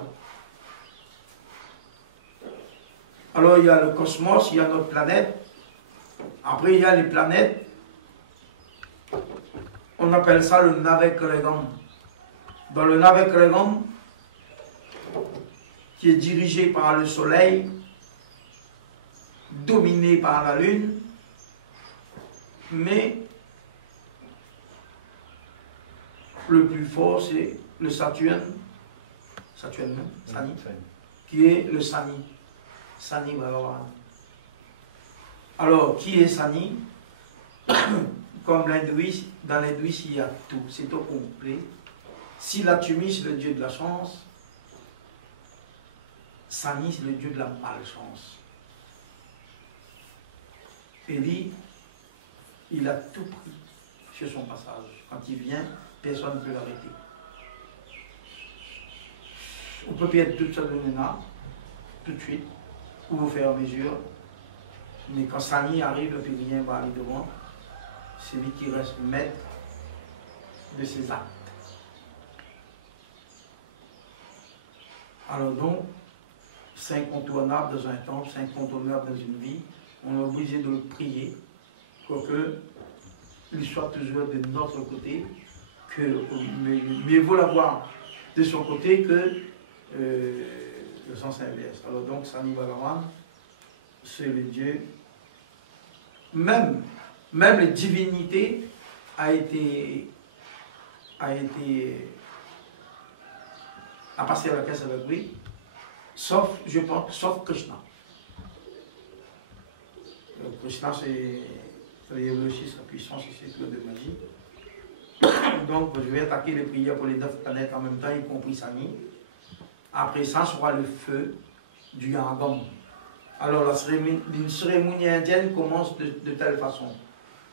Alors il y a le cosmos, il y a notre planète, après il y a les planètes, on appelle ça le Navekregam. Dans le Navekregam, qui est dirigé par le soleil, dominé par la lune, mais le plus fort c'est le Saturne, Sani, qui est le Sani, Sani Bhagavan. Alors, qui est Sani? Comme dans l'hindouisme, il y a tout, c'est au complet. Si Lakshmi c'est le dieu de la chance, Sani c'est le dieu de la malchance. Eli, il a tout pris sur son passage. Quand il vient, personne ne peut l'arrêter. On peut être toute seule tout de suite, ou au fur et à mesure. Mais quand Sani arrive, le rien va aller devant. C'est lui qui reste maître de ses actes. Alors donc, c'est incontournable dans un temple, c'est incontournable dans une vie. On est obligé de le prier pour qu'il soit toujours de notre côté, que mieux vaut l'avoir de son côté que le sens inverse. Alors donc, Sani Bhagavan, c'est le Dieu. Même les divinités a passé à la caisse avec lui, sauf, je pense, sauf Krishna. Krishna, c'est aussi sa puissance et ses tours de magie. Donc, je vais attaquer les prières pour les 9 planètes en même temps, y compris Sani. Après ça, sera le feu du Yangam. Alors, une cérémonie indienne commence de telle façon.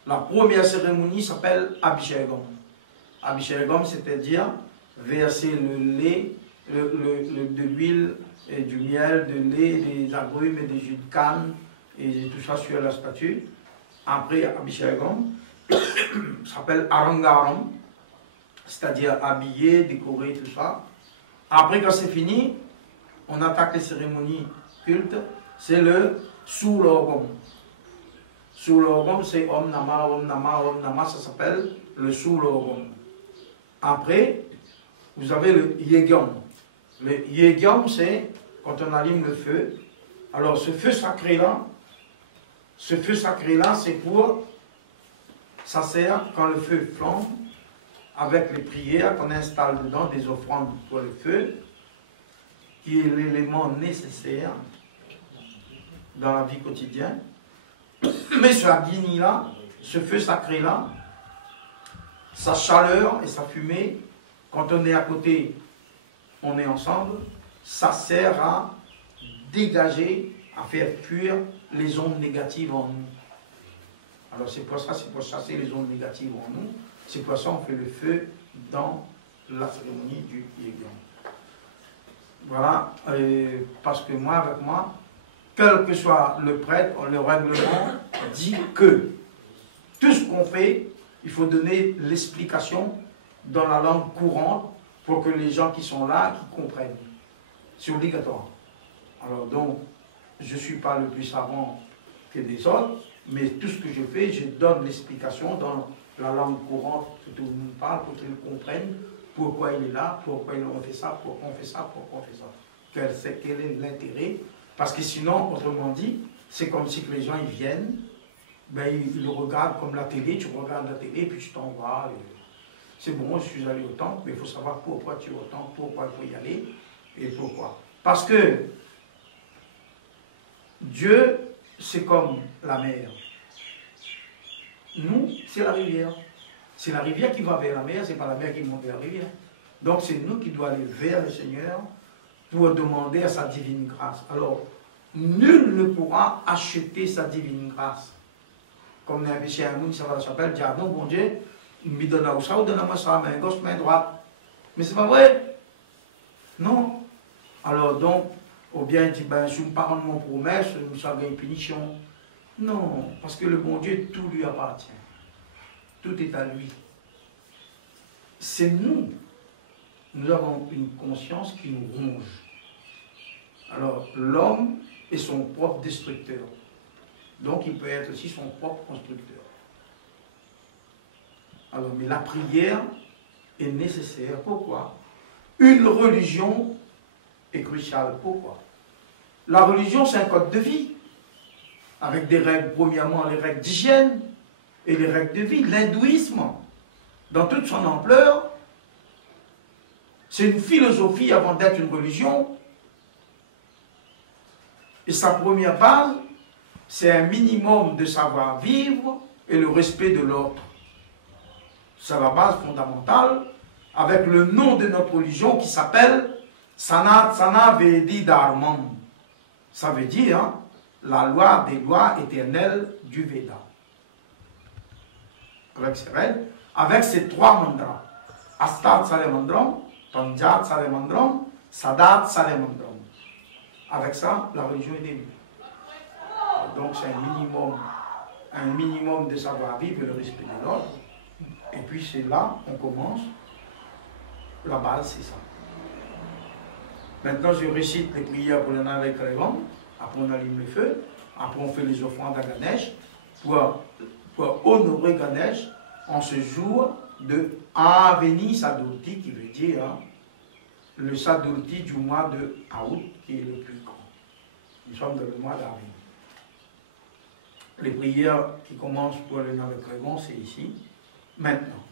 La première cérémonie s'appelle Abhishekam. Abhishekam, c'est-à-dire verser le lait, de l'huile, et du miel, de lait, des agrumes et des jus de canne, et tout ça sur la statue. Après Abhishekam, ça s'appelle Arangaram. c'est-à-dire habillé, décoré, tout ça. Après, quand c'est fini, on attaque les cérémonies cultes, c'est le Sulogam. Sulogam, c'est Om Nama, Om Nama, Om Nama, ça s'appelle le Sulogam. Après, vous avez le Yegyam. Le Yegyam, c'est quand on allume le feu. Alors, ce feu sacré-là, c'est pour, ça sert quand le feu flambe, avec les prières qu'on installe dedans, des offrandes pour le feu, qui est l'élément nécessaire dans la vie quotidienne. Mais ce Agni-là, ce feu sacré-là, sa chaleur et sa fumée, quand on est à côté, on est ensemble, ça sert à dégager, à faire fuir les ondes négatives en nous. Alors c'est pour ça, c'est pour chasser les ondes négatives en nous. C'est pour ça qu'on fait le feu dans la cérémonie du Yegyam. Voilà, parce que moi, avec moi, quel que soit le prêtre, le règlement dit que tout ce qu'on fait, il faut donner l'explication dans la langue courante pour que les gens qui sont là, qui comprennent. C'est obligatoire. Alors donc, je ne suis pas le plus savant que des autres, mais tout ce que je fais, je donne l'explication dans la langue courante que tout le monde parle pour qu'ils comprennent pourquoi il est là, pourquoi on fait ça, pourquoi on fait ça, pourquoi on fait ça. Quel est l'intérêt? Parce que sinon, autrement dit, c'est comme si que les gens ils viennent, ben, ils le regardent comme la télé, tu regardes la télé, puis tu t'en vas. C'est bon, je suis allé au temple, mais il faut savoir pourquoi tu es au temple, pourquoi il faut y aller, et pourquoi. Parce que Dieu, c'est comme la mer. Nous, c'est la rivière. C'est la rivière qui va vers la mer, c'est pas la mer qui monte vers la rivière. Donc c'est nous qui devons aller vers le Seigneur pour demander à sa divine grâce. Alors, nul ne pourra acheter sa divine grâce. Comme on a vu chez un monde qui va à la chapelle, dit, ah non, bon Dieu, il me donne à ça, ou donne à moi ça, main gauche, main droite. Mais c'est pas vrai. Non. Alors donc, ou bien il dit, ben, je me parle de mon promesse, ça va une punition. Non, parce que le bon Dieu, tout lui appartient. Tout est à lui. C'est nous. Nous avons une conscience qui nous ronge. Alors, l'homme est son propre destructeur. Donc, il peut être aussi son propre constructeur. Alors, mais la prière est nécessaire. Pourquoi? Une religion est cruciale. Pourquoi? La religion, c'est un code de vie. Avec des règles, premièrement, les règles d'hygiène et les règles de vie. L'hindouisme, dans toute son ampleur, c'est une philosophie avant d'être une religion. Et sa première base, c'est un minimum de savoir-vivre et le respect de l'autre. C'est la base fondamentale, avec le nom de notre religion qui s'appelle Sanatāna Vedi Dharmam. Ça veut dire hein, la loi des lois éternelles du Veda. Avec ces règles, avec ces trois mantras. Astat Sare Mandram, Panjat Sare Mandram, Sadat Sare Mandram. Avec ça, la religion est début. Donc c'est un minimum de savoir-vivre et le respect de l'autre. Et puis c'est là qu'on commence. La base, c'est ça. Maintenant, je récite les prières pour le Navek Revan. Après, on allume le feu. Après, on fait les offrandes à Ganesh pour honorer Ganesh en ce jour de Aveni Sadurti, qui veut dire hein, le Sadurti du mois de Août, qui est le plus grand. Nous sommes dans le mois d'Aveni. Les prières qui commencent pour le Navek Revan, c'est ici. Maintenant.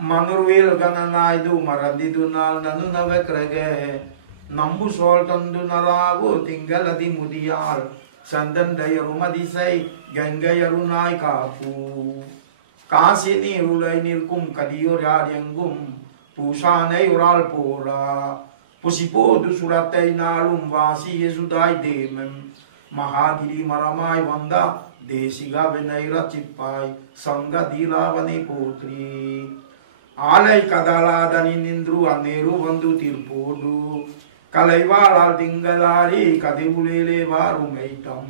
Manurwil Gananaidu Marandidu Nal Nanu Navek Rege Nambu Soltandu Narago Tingaladi Mudial Sandandayarumadisai Gangayarunai Kapu Kasini Rulai Nirkum Kadioryangum Pusanai Ural Pora Pusipodu Suratai Nalum Vasi Yesudai Demem Mahagiri Maramai Vanda Desiga Venaira Chipai Sanga Dilavani Putri Alai Kadala Dani Nindru Aneru Vandu Tirpodu Kalaivala Dingalari Kadibulele Varumaitam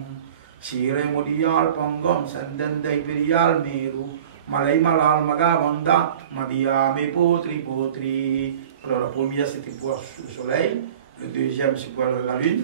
Sire Modial Pangam Sandandai Perial Meru Malay Malal Magavanda, Madia Me Potri Potri. Alors la première c'était pour le soleil, le deuxième c'est pour la lune.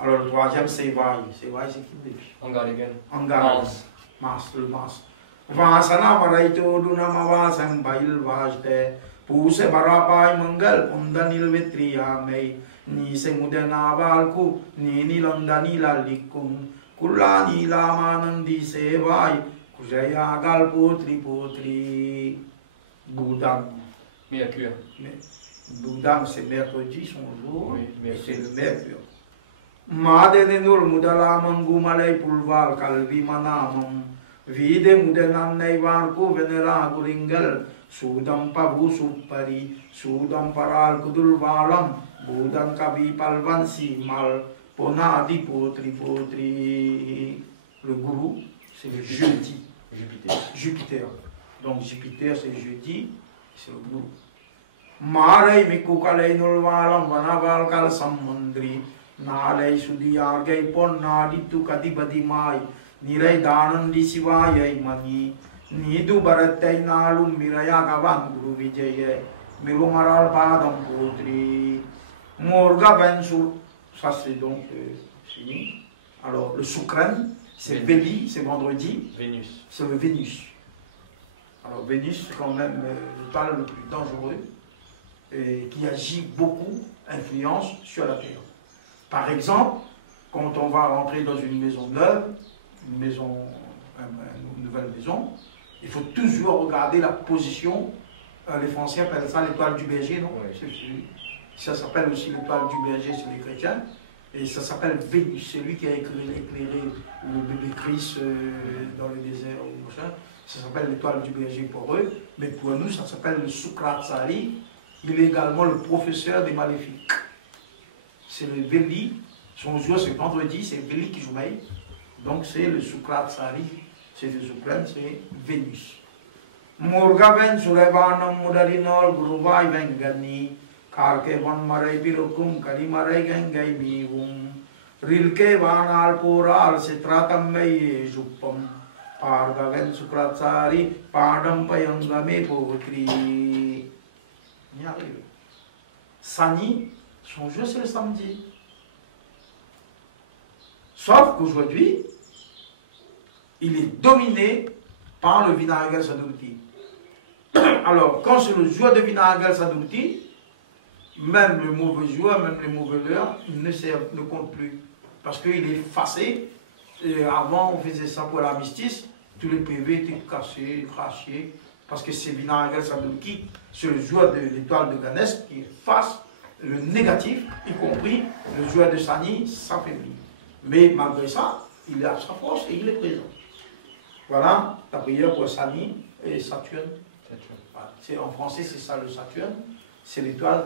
Alors le troisième c'est Vai. C'est Vai c'est qui depuis? Angarigan. Mars. Mars, le Mars. Vasana Maraito Dunamavasam Bail Vajte. Puse Barapai Mangal, Undanil Vetria May. Ni se mudena valku, ni nilandani lalikum. Kulani lamanandi sevai, Kujaya gal potri potri. Boudam. Mercure. Boudam c'est mercredi, son jour, Oui, et c'est le mercure. Madenenur mudala mangu malay pulval kalvi manamam. Vide mudenan naivanku venera guringal. Sudam pabu supari, sudam paral kudulvalam. Boudam kavi palvansi mal. Ponadi potri potri. Le gourou, c'est le jeudi. Jupiter. Jupiter. Donc Jupiter c'est jeudi, c'est le gourou. Marai mikukalei nulvalam vanaval kal samundri. Nalai sudiyargai pon naditu kadibadi mai. Nirai danandi sivayai magi. Nidu baratai nalum miraya gavan guru vijaya. Milumaral padam potri. Morga bensu. Ça c'est donc fini. Alors le Soukran, c'est Véli, c'est vendredi. Vénus. C'est le Vénus. Alors Vénus, c'est quand même l'étoile le plus dangereux et qui agit beaucoup, influence sur la Terre. Par exemple, quand on va rentrer dans une maison neuve, une nouvelle maison, il faut toujours regarder la position. Les Français appellent ça l'étoile du berger, non? Oui. Ça s'appelle aussi l'étoile du berger chez les chrétiens. Et ça s'appelle Vénus. C'est lui qui a éclairé le bébé Christ dans le désert. Ça s'appelle l'étoile du berger pour eux. Mais pour nous, ça s'appelle le Sukratsari. Il est également le professeur des maléfiques. C'est le Véli. Son jour, c'est vendredi, c'est Véli qui joue. Donc c'est le Sukratsari. C'est le Sukran, c'est Vénus. Morgaven Surevanam Mudarinol Guruvai Vengani. Karke van marai birukum kali marai gangai miwum. Rilke vanal pural setratam mei jupam. Pargaven sukratsari padam payangame potri. Y arrive. Sani, son jeu c'est le samedi. Sauf qu'aujourd'hui, il est dominé par le Vinayagar Sadhuti. Alors, quand c'est le jour de Vinayagar Sadhuti, même le mauvais joueur, même les mauvais leurs, ne comptent plus. Parce qu'il est effacé. Et avant, on faisait ça pour l'armistice. Tous les PV étaient cassés, crachés. Parce que c'est Vinayagar Sadhuti, c'est le joueur de l'étoile de Ganesh qui efface le négatif, y compris le joueur de Sani s'affaiblit. Mais malgré ça, il a sa force et il est présent. Voilà la prière pour Sani et Saturne. Voilà. En français, c'est ça le Saturne. C'est l'étoile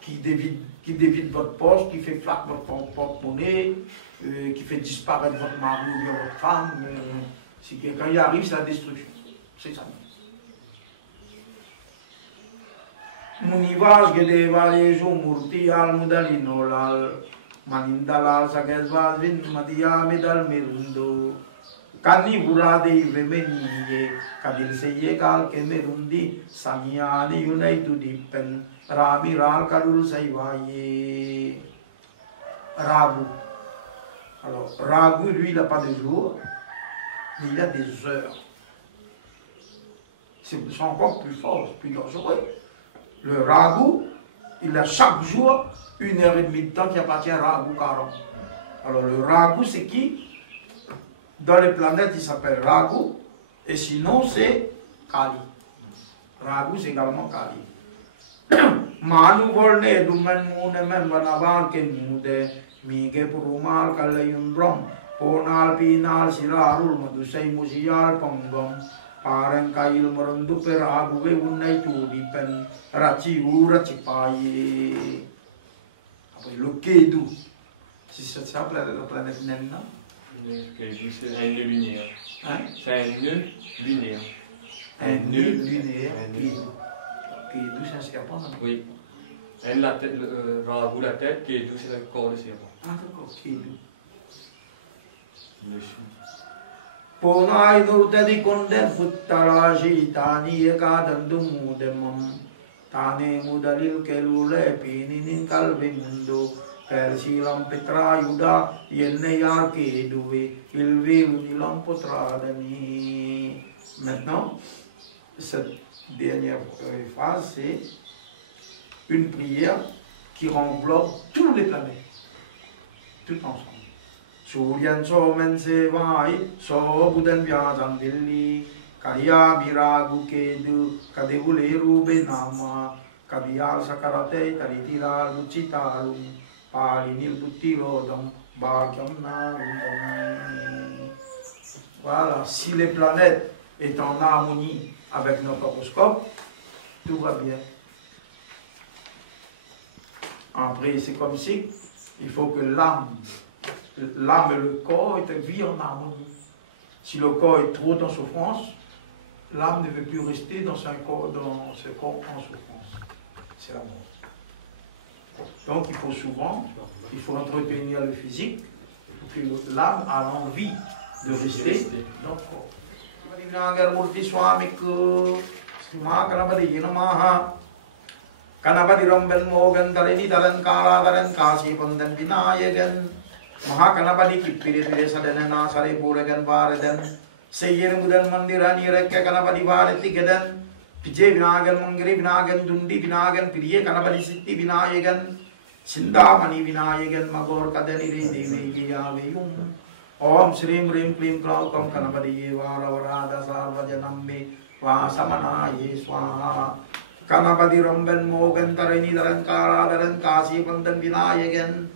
qui dévide votre poche, qui fait flaque votre porte-monnaie, qui fait disparaître votre mari ou bien votre femme. Quand il arrive, c'est la destruction. C'est ça. Munivaj Gedevalejo Murti al Mudalinolal Manindalal Sagesvas Vin Madia Medal Merundo. Kani burada ivemeniye kadil seye kal kemerundi samiani unaitu dipen rami ral kadul saivaye. Ragu. Alors Ragu, lui, il n'a pas de jour, mais il a des heures. C'est encore plus fort, plus dangereux. Le Ragu, il a chaque jour 1h30 de temps qui appartient à Ragu 40. Alors le Ragu, c'est qui? Dans les planètes, il s'appelle Ragu, et sinon c'est Kali. Ragu, c'est également Kali. Manu volne dumen mune men vanavan ke mude mige purumal kalayundrom ponal pinal sirarul madusai musial pangom parang kail merendu per Ragu ve unai tu dipen raci ura cipaye. Après le Kedu, c'est ça la planète naine, non? C'est un nœud lunaire. Hein? C'est un nœud lunaire. Un nœud lunaire. Kedu, c'est un serpent, non? Oui. La tête, Ragu, la tête, Kedu, c'est le corps de serpent. Ah, d'accord, Kedu. Ponai nurtadi konden futtarashi tani ekadandu mudemam tane mudalil kelule pininin kalbe mundo persilam petra yuda yenne yarke duve ilve unilam potradani. Maintenant, cette dernière phrase, c'est une prière qui englobe toutes les planètes, tout ensemble. Suryan somen sevai so budan vyajan dilli kaya biragu kedu kadevule rube nama kadiyal sakarate taritira lucitarum palinil putirodam bhagyam narundam. Voilà, si les planètes est en harmonie avec notre horoscope, tout va bien. Après, c'est comme si il faut que l'âme et le corps vivent en harmonie. Si le corps est trop en souffrance, l'âme ne veut plus rester dans ce corps en souffrance. C'est la mort. Donc il faut souvent, entretenir le physique pour que l'âme a envie de rester dans le corps. Kanapati Ramban Mogan Dareni Daran Kala Daran Kasi Pandan Vinayagan Mahakanapati Kipiri Sadana Sari Buragan Baradan Sayer Mudan Mandirani Reka Kanapati Barati Gadan Pije Vinagan Mangri Vinagan Dundi Vinagan Piriye Kanapati Sitti Vinayagan Sindamani Vinayagan Magor Kadani Devi Yavayum Om Srim Rim Klim Klaukam Kanapati Varavada Sarvajanambe Vasamanaye Swaha Kanapati Ramban Mogan Tarini Darankara Daran Kasi Pandan Vinayagan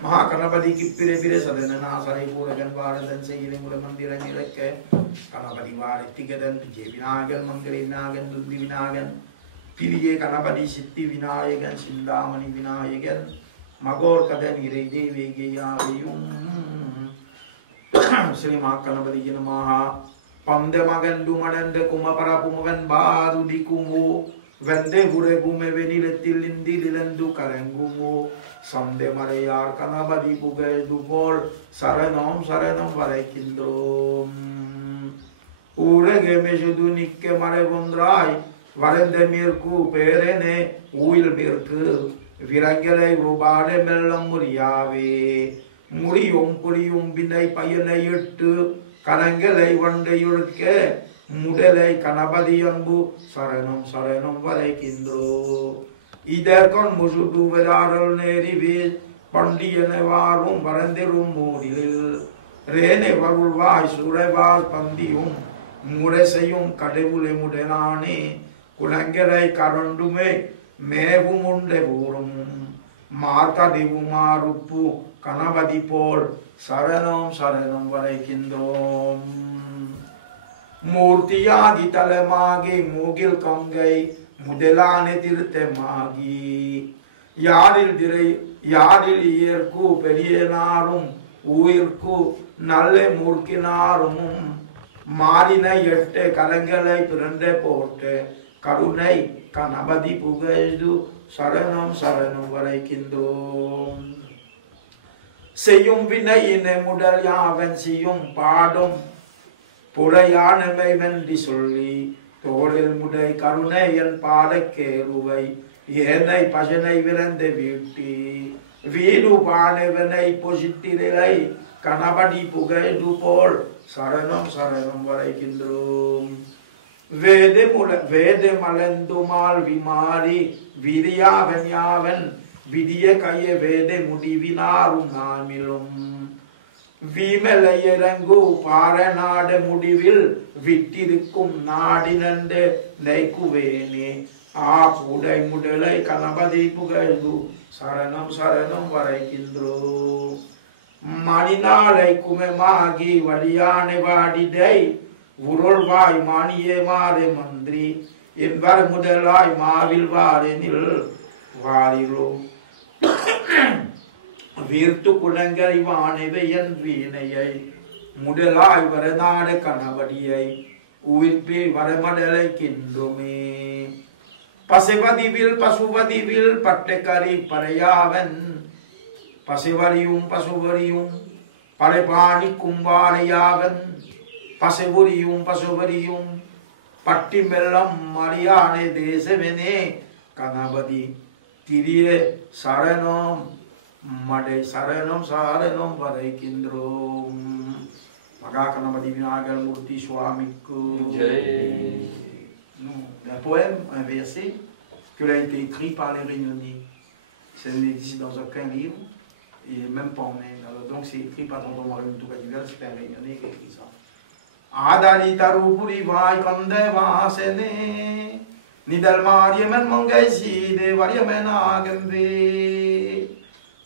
Mahakanapati Kipire Pire Sadana Sari Puragan Varadan Sayirim Mandiran Nireke Kanapati Varati Gadan Pije Vinagan Mangari Vinagan Dundi Vinagan Piriye Kanapati Sitti Vinayagan Sindamani Vinayagan Magor Kadan Ire Devi Geya Viyum Sri Mahakanapati Janamaha Pandamagan Dumadanda Kumapara Pumagan Badu Dikumu Vende Hure Gume Veniletil Indi Lilendu Karengumu Sande Marayar Kanabadi Bugai Dubol Saranam Saranam Varekindrom Urege Mejudu Nikke Marebundrai Varende Mirku Perene Uil Birku Virangele Rubade Mellam Muriave Murium Purium Binai Payane Yuttu Karangele Vande Yurke Mudelai Kanabadi Yambu Saranam Saranam Varekindro Ider kon musudu vedaral neri vis Pandiyane varum varandirum mudil Rene varul vai sure vas pandiyum Mure seyum kadevule mudenani Kulangerai karandume mevu munde vurum Marta devu marupu Kanabadi pol Saranam Saranam Varekindro Murtiyadi talemagi mugil kangai Mudelane tirte magi Yadil dire Yadil yerku perienarum Uirku nalle murkinarum Marina yette kalangalai pirande porte Karunai kanabadi pugaidu Saranam Saranam Varekindum Seyum vinayine mudal yaven siyum padum Purayana Mayman Disulli, Toril Mudai Karunayan Padake Ruvai, Yenai Pajanai Virande Beauty, Vidu Pane Venai Positirai, Kanabadi Pugai Dupol, Saranam Saranam Varekindrum, Vede Malendumal Vimari, Vidya Venyavan, Vidya Kaye Vede Mudivinarum Namilum. Vimelayerangu Paranada Mudivil Vitirikum Nadinande Naikuveni Apudai Mudelai Kanabadi Pugaidu Saranam Saranam Varekindro Manina Laikume Magi Vadiane Vadidai Vurolvai Maniye Mare Mandri Invar Mudelai Mavil Varenil Varilo Virtu Kulangai Vanevayan Vinayai Mudelai Varanade Kanabadiai Uilpi Varamadele Kindumi Pasevadivil Pasuvadivil Patekari Parayavan Pasevarium Pasuvarium Parepani Kumbarayavan Pasevorium, pasevorium, Patimelam, Mariane, de Zemene, Canabadi, Tirie, Sarenum, Made Sarenum, Sarenum, Vade Kindrum, Magakanamadi Vinagal Murti Swamiku. Un poème, un verset, qui a été écrit par les Réunionnais. Ça n'existe dans aucun livre, et même pas en Inde. Alors, donc c'est écrit par Tonton Marie Moutoukadivel, c'est un Réunionnais qui a écrit ça. Adali Tarupuri Vai Kande Vasene, Nidal Mariamen Mangaisi, de Variamen Agambe,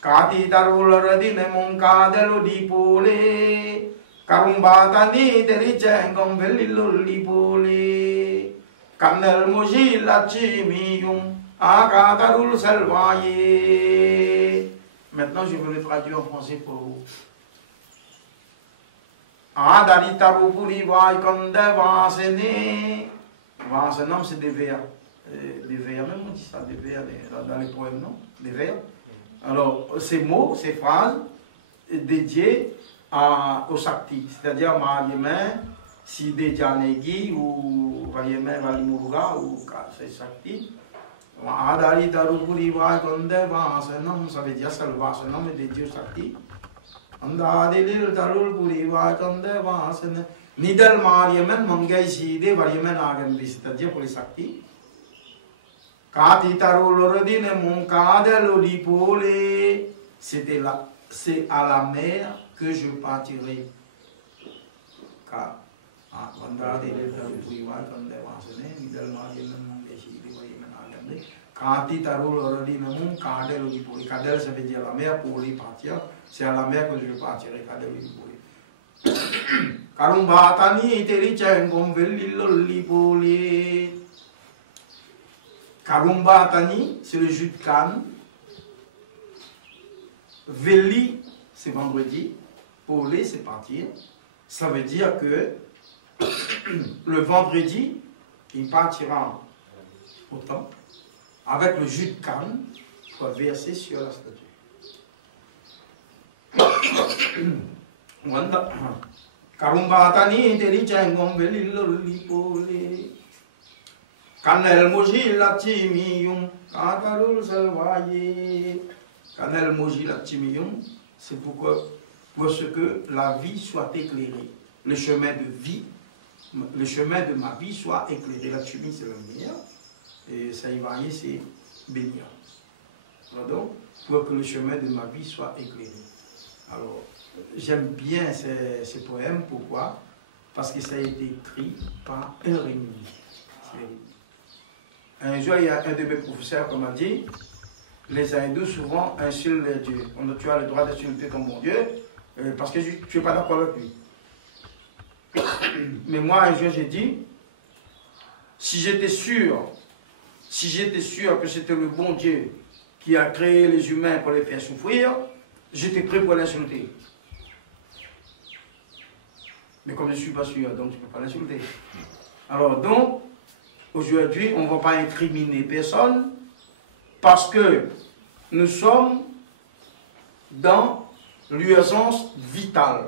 Kati Tarul Radine Moncadelo di Pole, Karumbatani Tericengom Velilul Pole, Canel Mojila Chimium. Maintenant, je vais le traduire en français pour vous. Adalitarupuri Vaikande Vasene. Vasenam, c'est des vers. Des vers, même on dit ça, des vers dans les poèmes, non? Des vers. Alors, ces mots, ces phrases, dédiées au Sakti, c'est-à-dire Mahalimen, Side Janegi, ou Variyemen Valimurga, ou c'est Sakti. Adali Darupuri Vaikande Vasenam, ça veut dire c'est le Vasenam et des dieux Sakti. Andadilil Darupuri Vaikande Vasenam, Nidal Mariamen Mangai Side Variyemen Agambi, c'est-à-dire pour les Sakti. Kati Tarulodine Moncadel Olipole, c'était là, c'est à la mer que je partirai. Car Andadilil Darupuri Vaikande Vasenam, Nidal Mariamen Mangai Side Variyemen Agambi. Kati Tarul Rodinamum, Kadel Olipoli. Kadel, ça veut dire la mer pour les partir. C'est à la mer que je partirai, Kadel Olipoli. Karumbatani, Tericengom, Velilolipoli. Karumbatani, c'est le jus de canne. Veli, c'est vendredi. Polé, c'est partir. Ça veut dire que le vendredi, il partira au temple avec le jus de canne soit versé sur la statue. Karumbatani Tericengom Velilolipole Kanel Moji Latimium Katarul Salvaye. Kanel Moji Latimium, c'est pour ce que la vie soit éclairée. Le chemin de vie, le chemin de ma vie soit éclairé. La chimie, c'est le meilleur. Et ça y va, c'est bénir. Donc, pour que le chemin de ma vie soit éclairé. Alors, j'aime bien ces poèmes. Pourquoi? Parce que ça a été écrit par un Réunionnais. Un jour, il y a un de mes professeurs qui m'a dit, les hindous souvent insultent les dieux. Tu as le droit d'insulter ton bon Dieu parce que tu n'es pas d'accord avec lui. Mais moi, un jour, j'ai dit, si j'étais sûr que c'était le bon Dieu qui a créé les humains pour les faire souffrir, j'étais prêt pour l'insulter. Mais comme je ne suis pas sûr, donc je ne peux pas l'insulter. Alors donc, aujourd'hui, on ne va pas incriminer personne parce que nous sommes dans l'urgence vitale.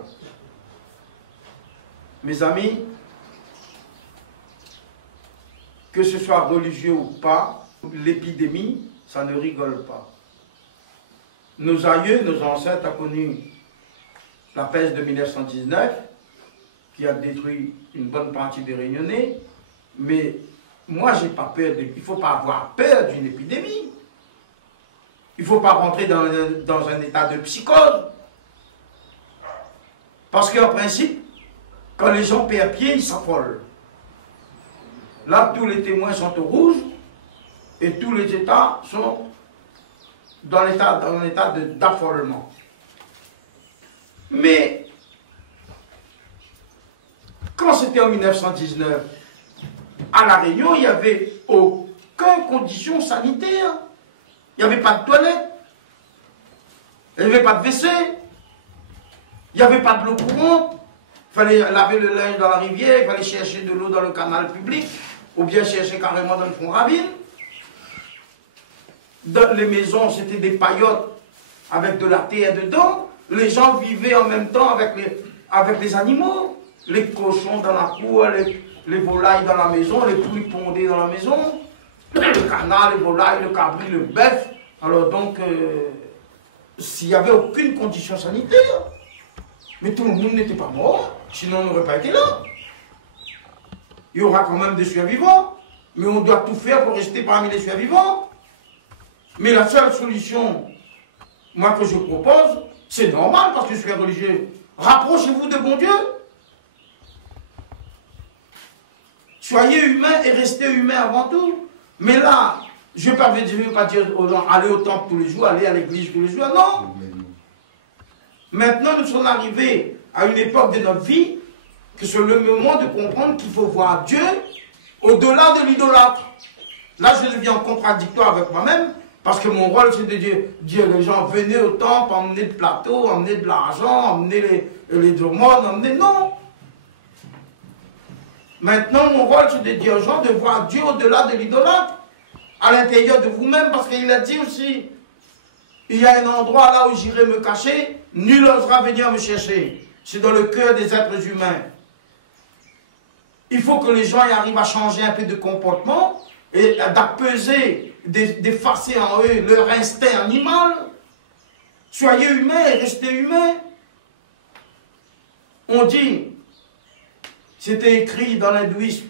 Mes amis, que ce soit religieux ou pas, l'épidémie, ça ne rigole pas. Nos aïeux, nos ancêtres ont connu la peste de 1919, qui a détruit une bonne partie des Réunionnais, mais moi, j'ai pas peur. Il ne faut pas avoir peur d'une épidémie. Il ne faut pas rentrer dans un état de psychose. Parce qu'en principe, quand les gens perdent pied, ils s'affolent. Là, tous les témoins sont au rouge et tous les États sont dans l'état d'affolement. Mais, quand c'était en 1919, à La Réunion, il n'y avait aucune condition sanitaire. Il n'y avait pas de toilette. Il n'y avait pas de WC. Il n'y avait pas de l'eau courante. Il fallait laver le linge dans la rivière, il fallait chercher de l'eau dans le canal public, ou bien chercher carrément dans le fond ravine. Dans les maisons, c'était des paillotes avec de la terre dedans. Les gens vivaient en même temps avec les animaux. les cochons dans la cour, les volailles dans la maison, les poules pondées dans la maison, le canard, les volailles, le cabri, le bœuf. Alors donc, s'il n'y avait aucune condition sanitaire, mais tout le monde n'était pas mort, sinon on n'aurait pas été là. Il y aura quand même des survivants, mais on doit tout faire pour rester parmi les survivants. Mais la seule solution, moi, que je propose, c'est normal parce que je suis religieux. Rapprochez-vous de bon Dieu. Soyez humains et restez humains avant tout. Mais là, je ne veux pas dire aux gens, allez au temple tous les jours, allez à l'église tous les jours. Non. Maintenant, nous sommes arrivés à une époque de notre vie que c'est le moment de comprendre qu'il faut voir Dieu au-delà de l'idolâtre. Là, je deviens en contradictoire avec moi-même, parce que mon rôle, c'est de dire les gens, venez au temple, emmenez le plateau, emmenez de l'argent, emmenez les aumônes, emmenez... Non. Maintenant, mon rôle, c'est de dire aux gens de voir Dieu au-delà de l'idolâtre, à l'intérieur de vous-même, parce qu'il a dit aussi, il y a un endroit là où j'irai me cacher, nul n'osera venir me chercher. C'est dans le cœur des êtres humains. Il faut que les gens y arrivent à changer un peu de comportement et d'apaiser, d'effacer en eux leur instinct animal. Soyez humains et restez humains. On dit, c'était écrit dans l'hindouisme,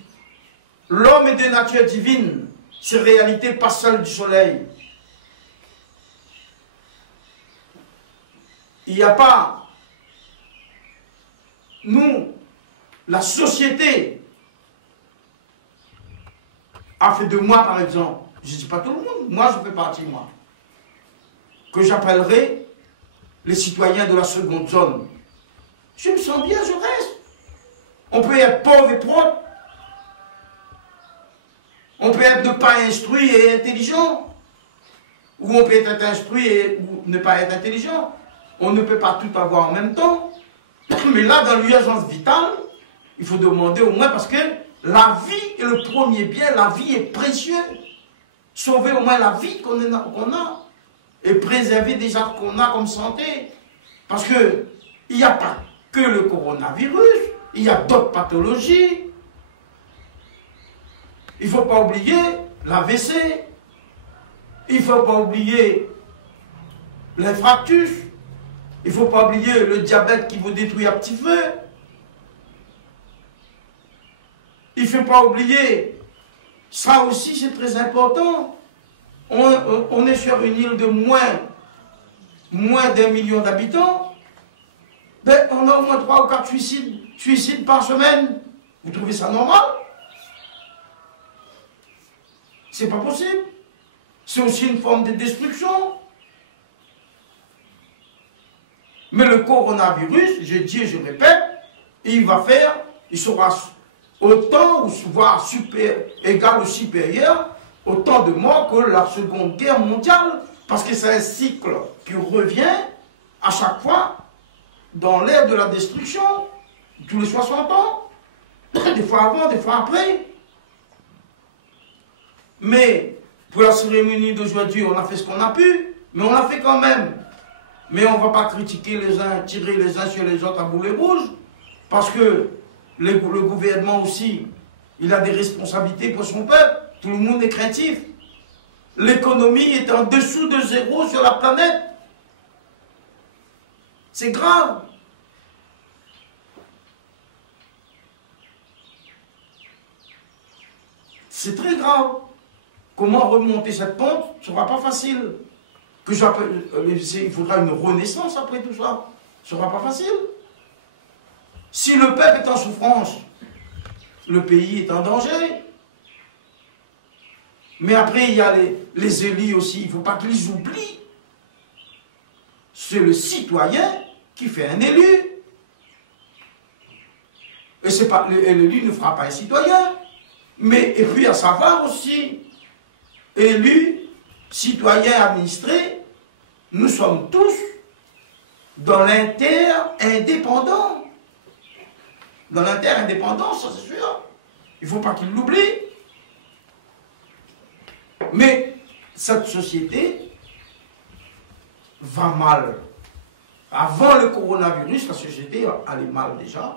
l'homme est de nature divine, c'est réalité pas seule du soleil. Il n'y a pas, nous, la société a fait de moi, par exemple, je ne dis pas tout le monde, moi je fais partie, moi, que j'appellerai les citoyens de la seconde zone. Je me sens bien, je reste. On peut être pauvre et propre. On peut être ne pas instruit et intelligent. Ou on peut être instruit et ou ne pas être intelligent. On ne peut pas tout avoir en même temps. Mais là, dans l'urgence vitale, il faut demander au moins, parce que la vie est le premier bien, la vie est précieuse. Sauver au moins la vie qu'on a. Et préserver déjà ce qu'on a comme santé. Parce que il n'y a pas que le coronavirus, il y a d'autres pathologies. Il ne faut pas oublier l'AVC. Il ne faut pas oublier l'infarctus. Il ne faut pas oublier le diabète qui vous détruit à petit feu. Il ne faut pas oublier, ça aussi c'est très important. On est sur une île de moins d'1 million d'habitants. Ben, on a au moins 3 ou 4 suicides par semaine. Vous trouvez ça normal? C'est pas possible. C'est aussi une forme de destruction. Mais le coronavirus, je dis et je répète, il sera autant, ou voire égal ou supérieur, autant de morts que la Seconde Guerre mondiale. Parce que c'est un cycle qui revient à chaque fois dans l'ère de la destruction, tous les 60 ans, des fois avant, des fois après. Mais pour la cérémonie d'aujourd'hui, on a fait ce qu'on a pu, mais on l'a fait quand même. Mais on ne va pas critiquer les uns, tirer les uns sur les autres à boulet rouge, parce que le gouvernement aussi, il a des responsabilités pour son peuple. Tout le monde est craintif. L'économie est en dessous de 0 sur la planète. C'est grave. C'est très grave. Comment remonter cette pente ne sera pas facile. Il faudra une renaissance après tout ça. Ce ne sera pas facile. Si le peuple est en souffrance, le pays est en danger. Mais après, il y a les élus aussi. Il ne faut pas qu'ils oublient. C'est le citoyen qui fait un élu. Et l'élu ne fera pas un citoyen. Et puis à savoir aussi, élus, citoyens administrés, nous sommes tous dans l'inter-indépendant. Dans l'inter-indépendance, ça c'est sûr. Il ne faut pas qu'ils l'oublient. Mais cette société va mal. Avant le coronavirus, la société allait mal déjà.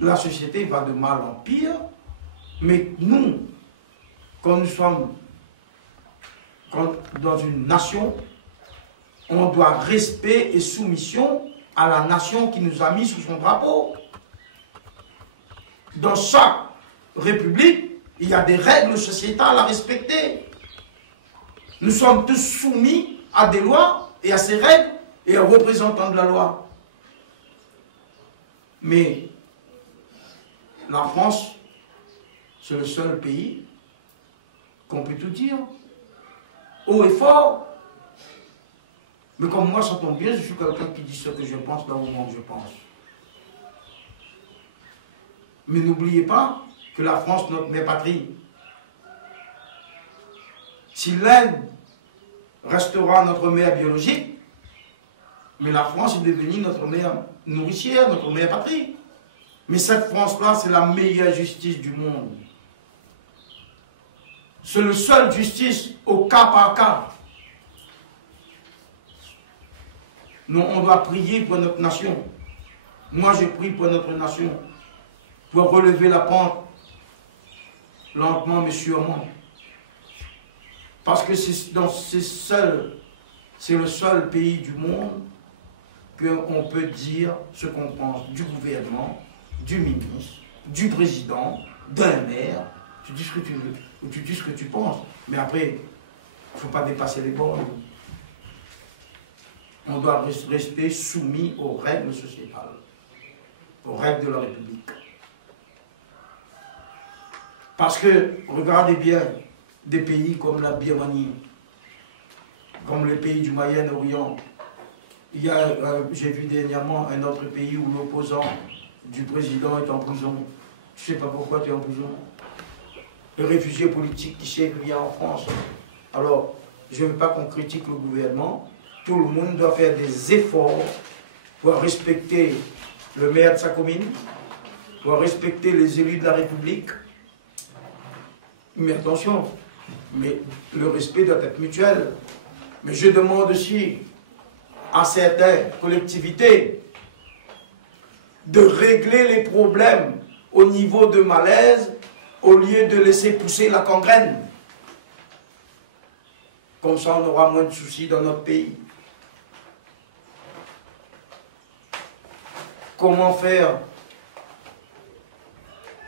la société va de mal en pire, mais nous, quand nous sommes dans une nation, on doit respect et soumission à la nation qui nous a mis sous son drapeau. Dans chaque république, il y a des règles sociétales à respecter. Nous sommes tous soumis à des lois et à ces règles et aux représentants de la loi. Mais la France, c'est le seul pays qu'on peut tout dire, haut et fort. Mais comme moi, ça tombe bien, je suis quelqu'un qui dit ce que je pense dans le moment où je pense. Mais n'oubliez pas que la France, notre mère patrie, si l'Inde restera notre mère biologique, mais la France est devenue notre mère nourricière, notre mère patrie. Mais cette France-là, c'est la meilleure justice du monde. C'est le seul justice au cas par cas. Nous, on doit prier pour notre nation. Moi, je prie pour notre nation, pour relever la pente, lentement mais sûrement. Parce que c'est le seul pays du monde qu'on peut dire ce qu'on pense du gouvernement, du ministre, du président, d'un maire. Tu dis ce que tu veux, ou tu dis ce que tu penses. Mais après, il ne faut pas dépasser les bornes. On doit rester soumis aux règles sociétales, aux règles de la République. Parce que, regardez bien, des pays comme la Birmanie, comme les pays du Moyen-Orient, j'ai vu dernièrement un autre pays où l'opposant du président est en prison. Je ne sais pas pourquoi tu es en prison. Le réfugié politique qui sait qu'il y a en France. Alors, je ne veux pas qu'on critique le gouvernement. Tout le monde doit faire des efforts pour respecter le maire de sa commune, pour respecter les élus de la République. Mais attention, mais le respect doit être mutuel. Mais je demande aussi à certaines collectivités de régler les problèmes au niveau de malaise au lieu de laisser pousser la gangrène. Comme ça, on aura moins de soucis dans notre pays. Comment faire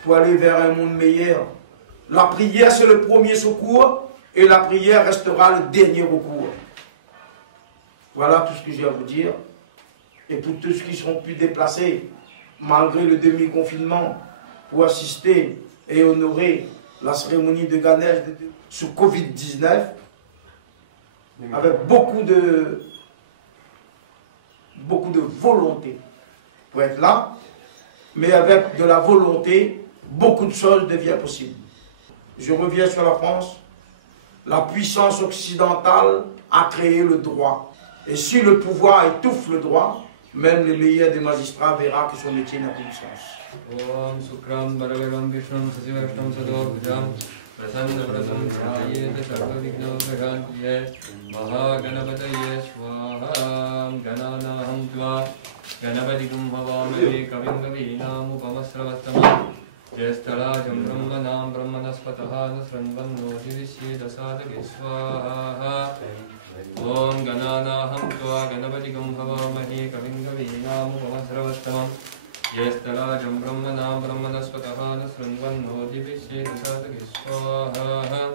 pour aller vers un monde meilleur? La prière, c'est le premier secours et la prière restera le dernier recours. Voilà tout ce que j'ai à vous dire. Et pour tous ceux qui seront plus déplacés, malgré le demi-confinement, pour assister et honorer la cérémonie de Ganesh sous Covid-19, avec beaucoup de volonté pour être là, mais avec de la volonté, beaucoup de choses deviennent possibles. Je reviens sur la France. La puissance occidentale a créé le droit. Et si le pouvoir étouffe le droit, même les meilleurs des magistrats verra que son métier n'a plus de sens. Om Sukram Bharagaram Vishnam Sasivashtam Sadobhujam Prasanna Vratam Dhyayet Sarva Vigno Bhajantiye Mahaganapataye Swaha Gananaham Tva Ganapatikum Havamave Kavim Kavinam Upamasravastama Jestalajam Brahmanam Brahmanaspataha Nasranvanno Divisye Dasadake Swaha Om Gananaham Tva Ganapatikum Havamave Kavim Kavinam Upamasravastama Jestalajam Brahmanam Brahmanaspataha Nasranvanno Divisye Dasadake Swaha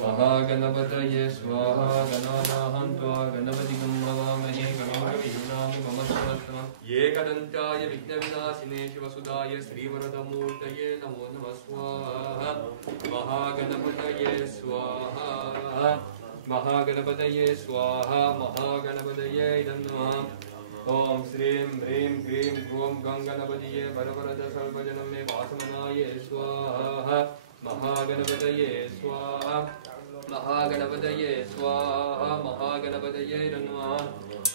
Mahaganapataye Swaha Gananaham Tva Ganapatikum Havamahe Kavim Kavinam Upamasravastama Yekadantaya Vignavinasine Shivasudaya Srivaradamurtaye Namo Namah Swaha Mahaganapataye Swaha Mahaganapataye Swaha Mahaganapataye Idannam Om Srim Hrim Grim Gom Ganganapatiye Varavarada Sarvajaname Vasamanaye Swaha Mahaganapataye Swaha Mahaganapataye Swaha Mahaganapataye Idannam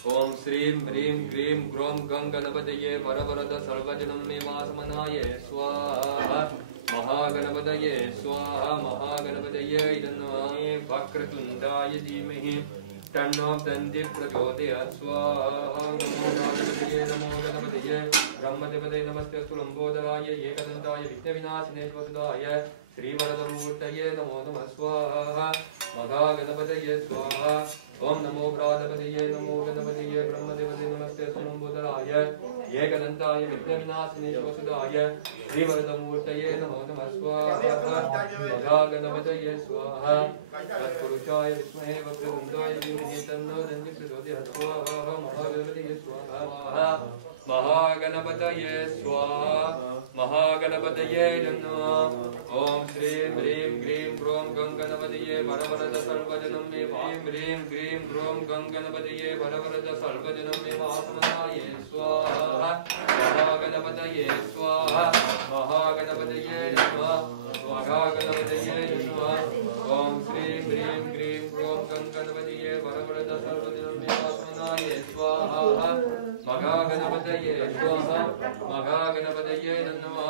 Om Srim Hrim Grim Grom Ganganapatiye Varavarada Sarvajaname Vasamanaye Swaha Mahaganapataye Swaha Mahaganapataye Idannam Vakratundaya Dhimahi तन्नो दन्ति प्रचोदयात् स्वाहा नमो गणपतये ब्रह्मदेवते नमस्तेऽस्तु लम्बोदराय एकदन्ताय विघ्नविनाशिने स्वसुधाय श्रीवरदमूर्तये नमो नमः स्वाहा महागणपतये स्वाहा ओम नमो प्रातपतये नमो गणपतये ब्रह्मदेवते नमस्तेऽस्तु लम्बोदराय एकदन्ताय विघ्नविनाशिने स्वसुधाय श्रीवरदमूर्तये नमो नमः स्वाहा महागणपतये स्वाहा तत्पुरुषाय विद्महे वक्रतुण्डाय धीमहि तन्नो दन्ति प्रचोदयात् स्वाहा महागणपतये स्वाहा महागणपतये स्वाहा महागणपतये नमः ओम श्रीं ह्रीं क्लीं ग्रौं गणपतये वरवरद सर्वजनं मे ह्रीं ह्रीं क्लीं ग्रौं गणपतये वरवरद सर्वजनं मे आत्मनाय स्वाहा महागणपतये स्वाहा महागणपतये नमः महागणपतये नमः ओम श्रीं ह्रीं क्लीं ग्रौं गणपतये वरवरद सर्वजनं मे आत्मनाय स्वाहा महागणपतये स्वाहा महागणपतये नमः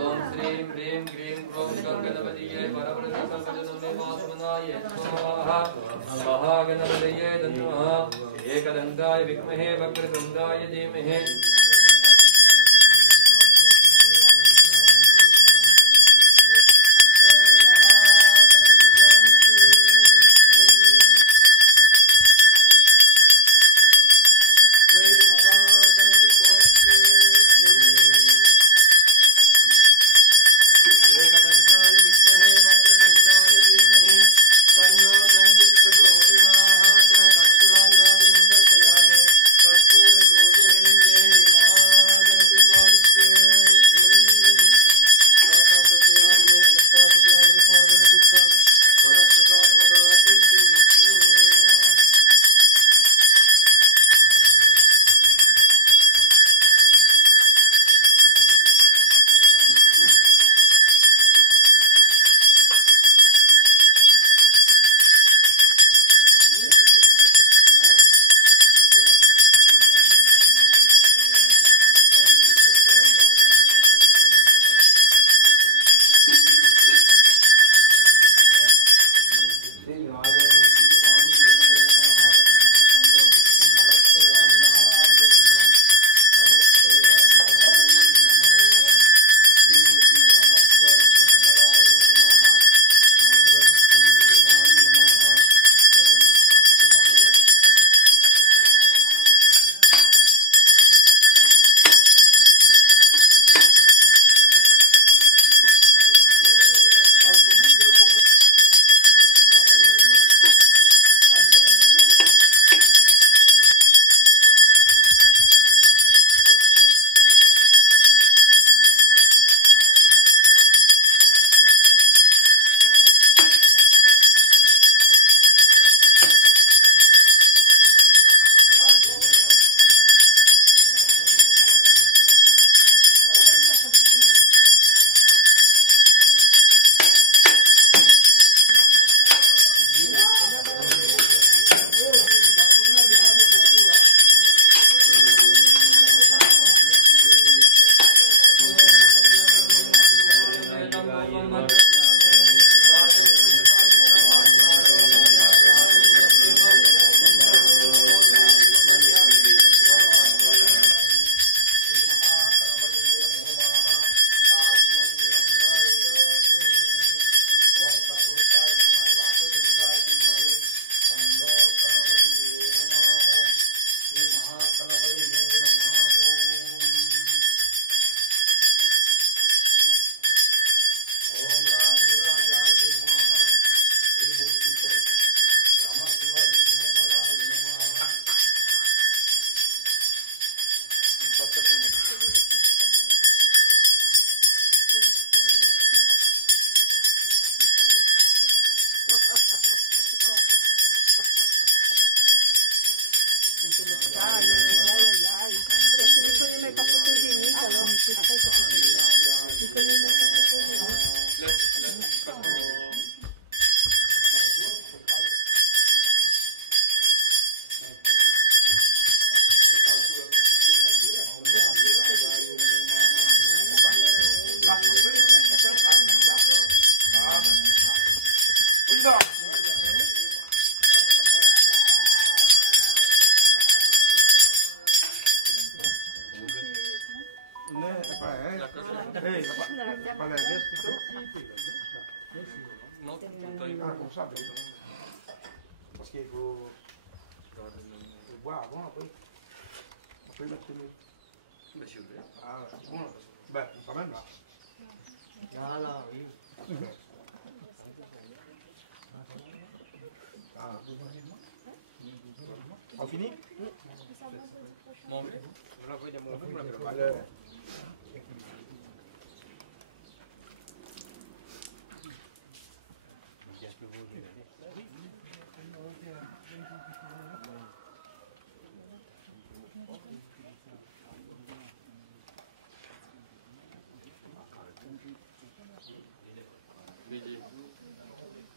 ओम श्रीं ह्रीं क्लीं ग्रौं गणपतये वरवरद सर्वजनं मे आत्मनाय स्वाहा महागणपतये नमः एकदन्ताय विद्महे वक्रतुण्डाय धीमहि ओम comme ça. Parce qu'il faut boire avant, après. Après, mettre le... Ah, c'est bon, là. Ben, quand même, là. Ah, là, oui. Ah. On finit? Allez.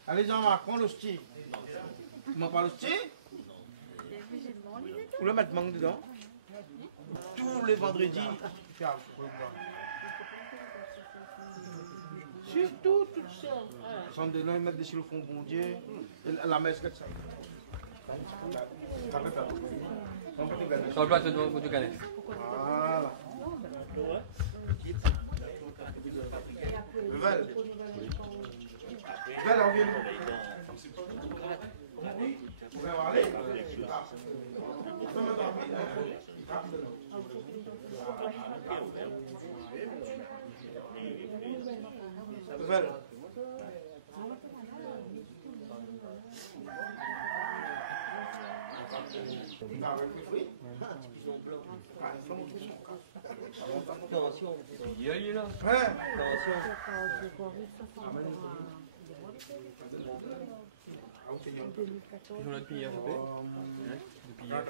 Allez Jean-Marc, prends le sti. Tu m'en parles le sti? Ou le mettre manque dedans? Tous les vendredis. Surtout tout ça. Sans de l'un mettre sur le fond bon Dieu. La messe que ça. Sur le plateau du canet. Voilà. Vel, on vient. Vous pouvez aller. Vel. Il est là. Ils ont la depuis hier, depuis hier.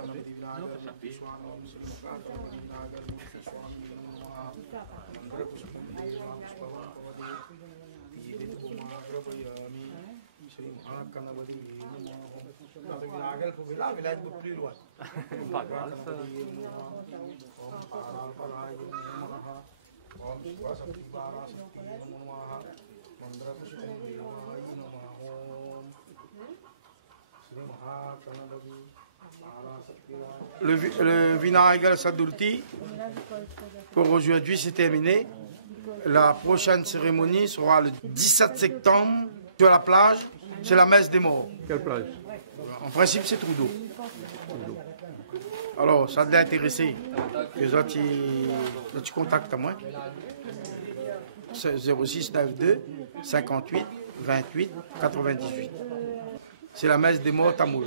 Plus loin. Pas grave, ça. Le vinaigre Sadurti pour aujourd'hui c'est terminé. La prochaine cérémonie sera le 17 septembre sur la plage, c'est la messe des morts. Quelle plage? En principe c'est Trudeau. Alors ça t'a intéressé que tu contactes à moi. 06 92 58 28 98. C'est la messe des morts tamoul.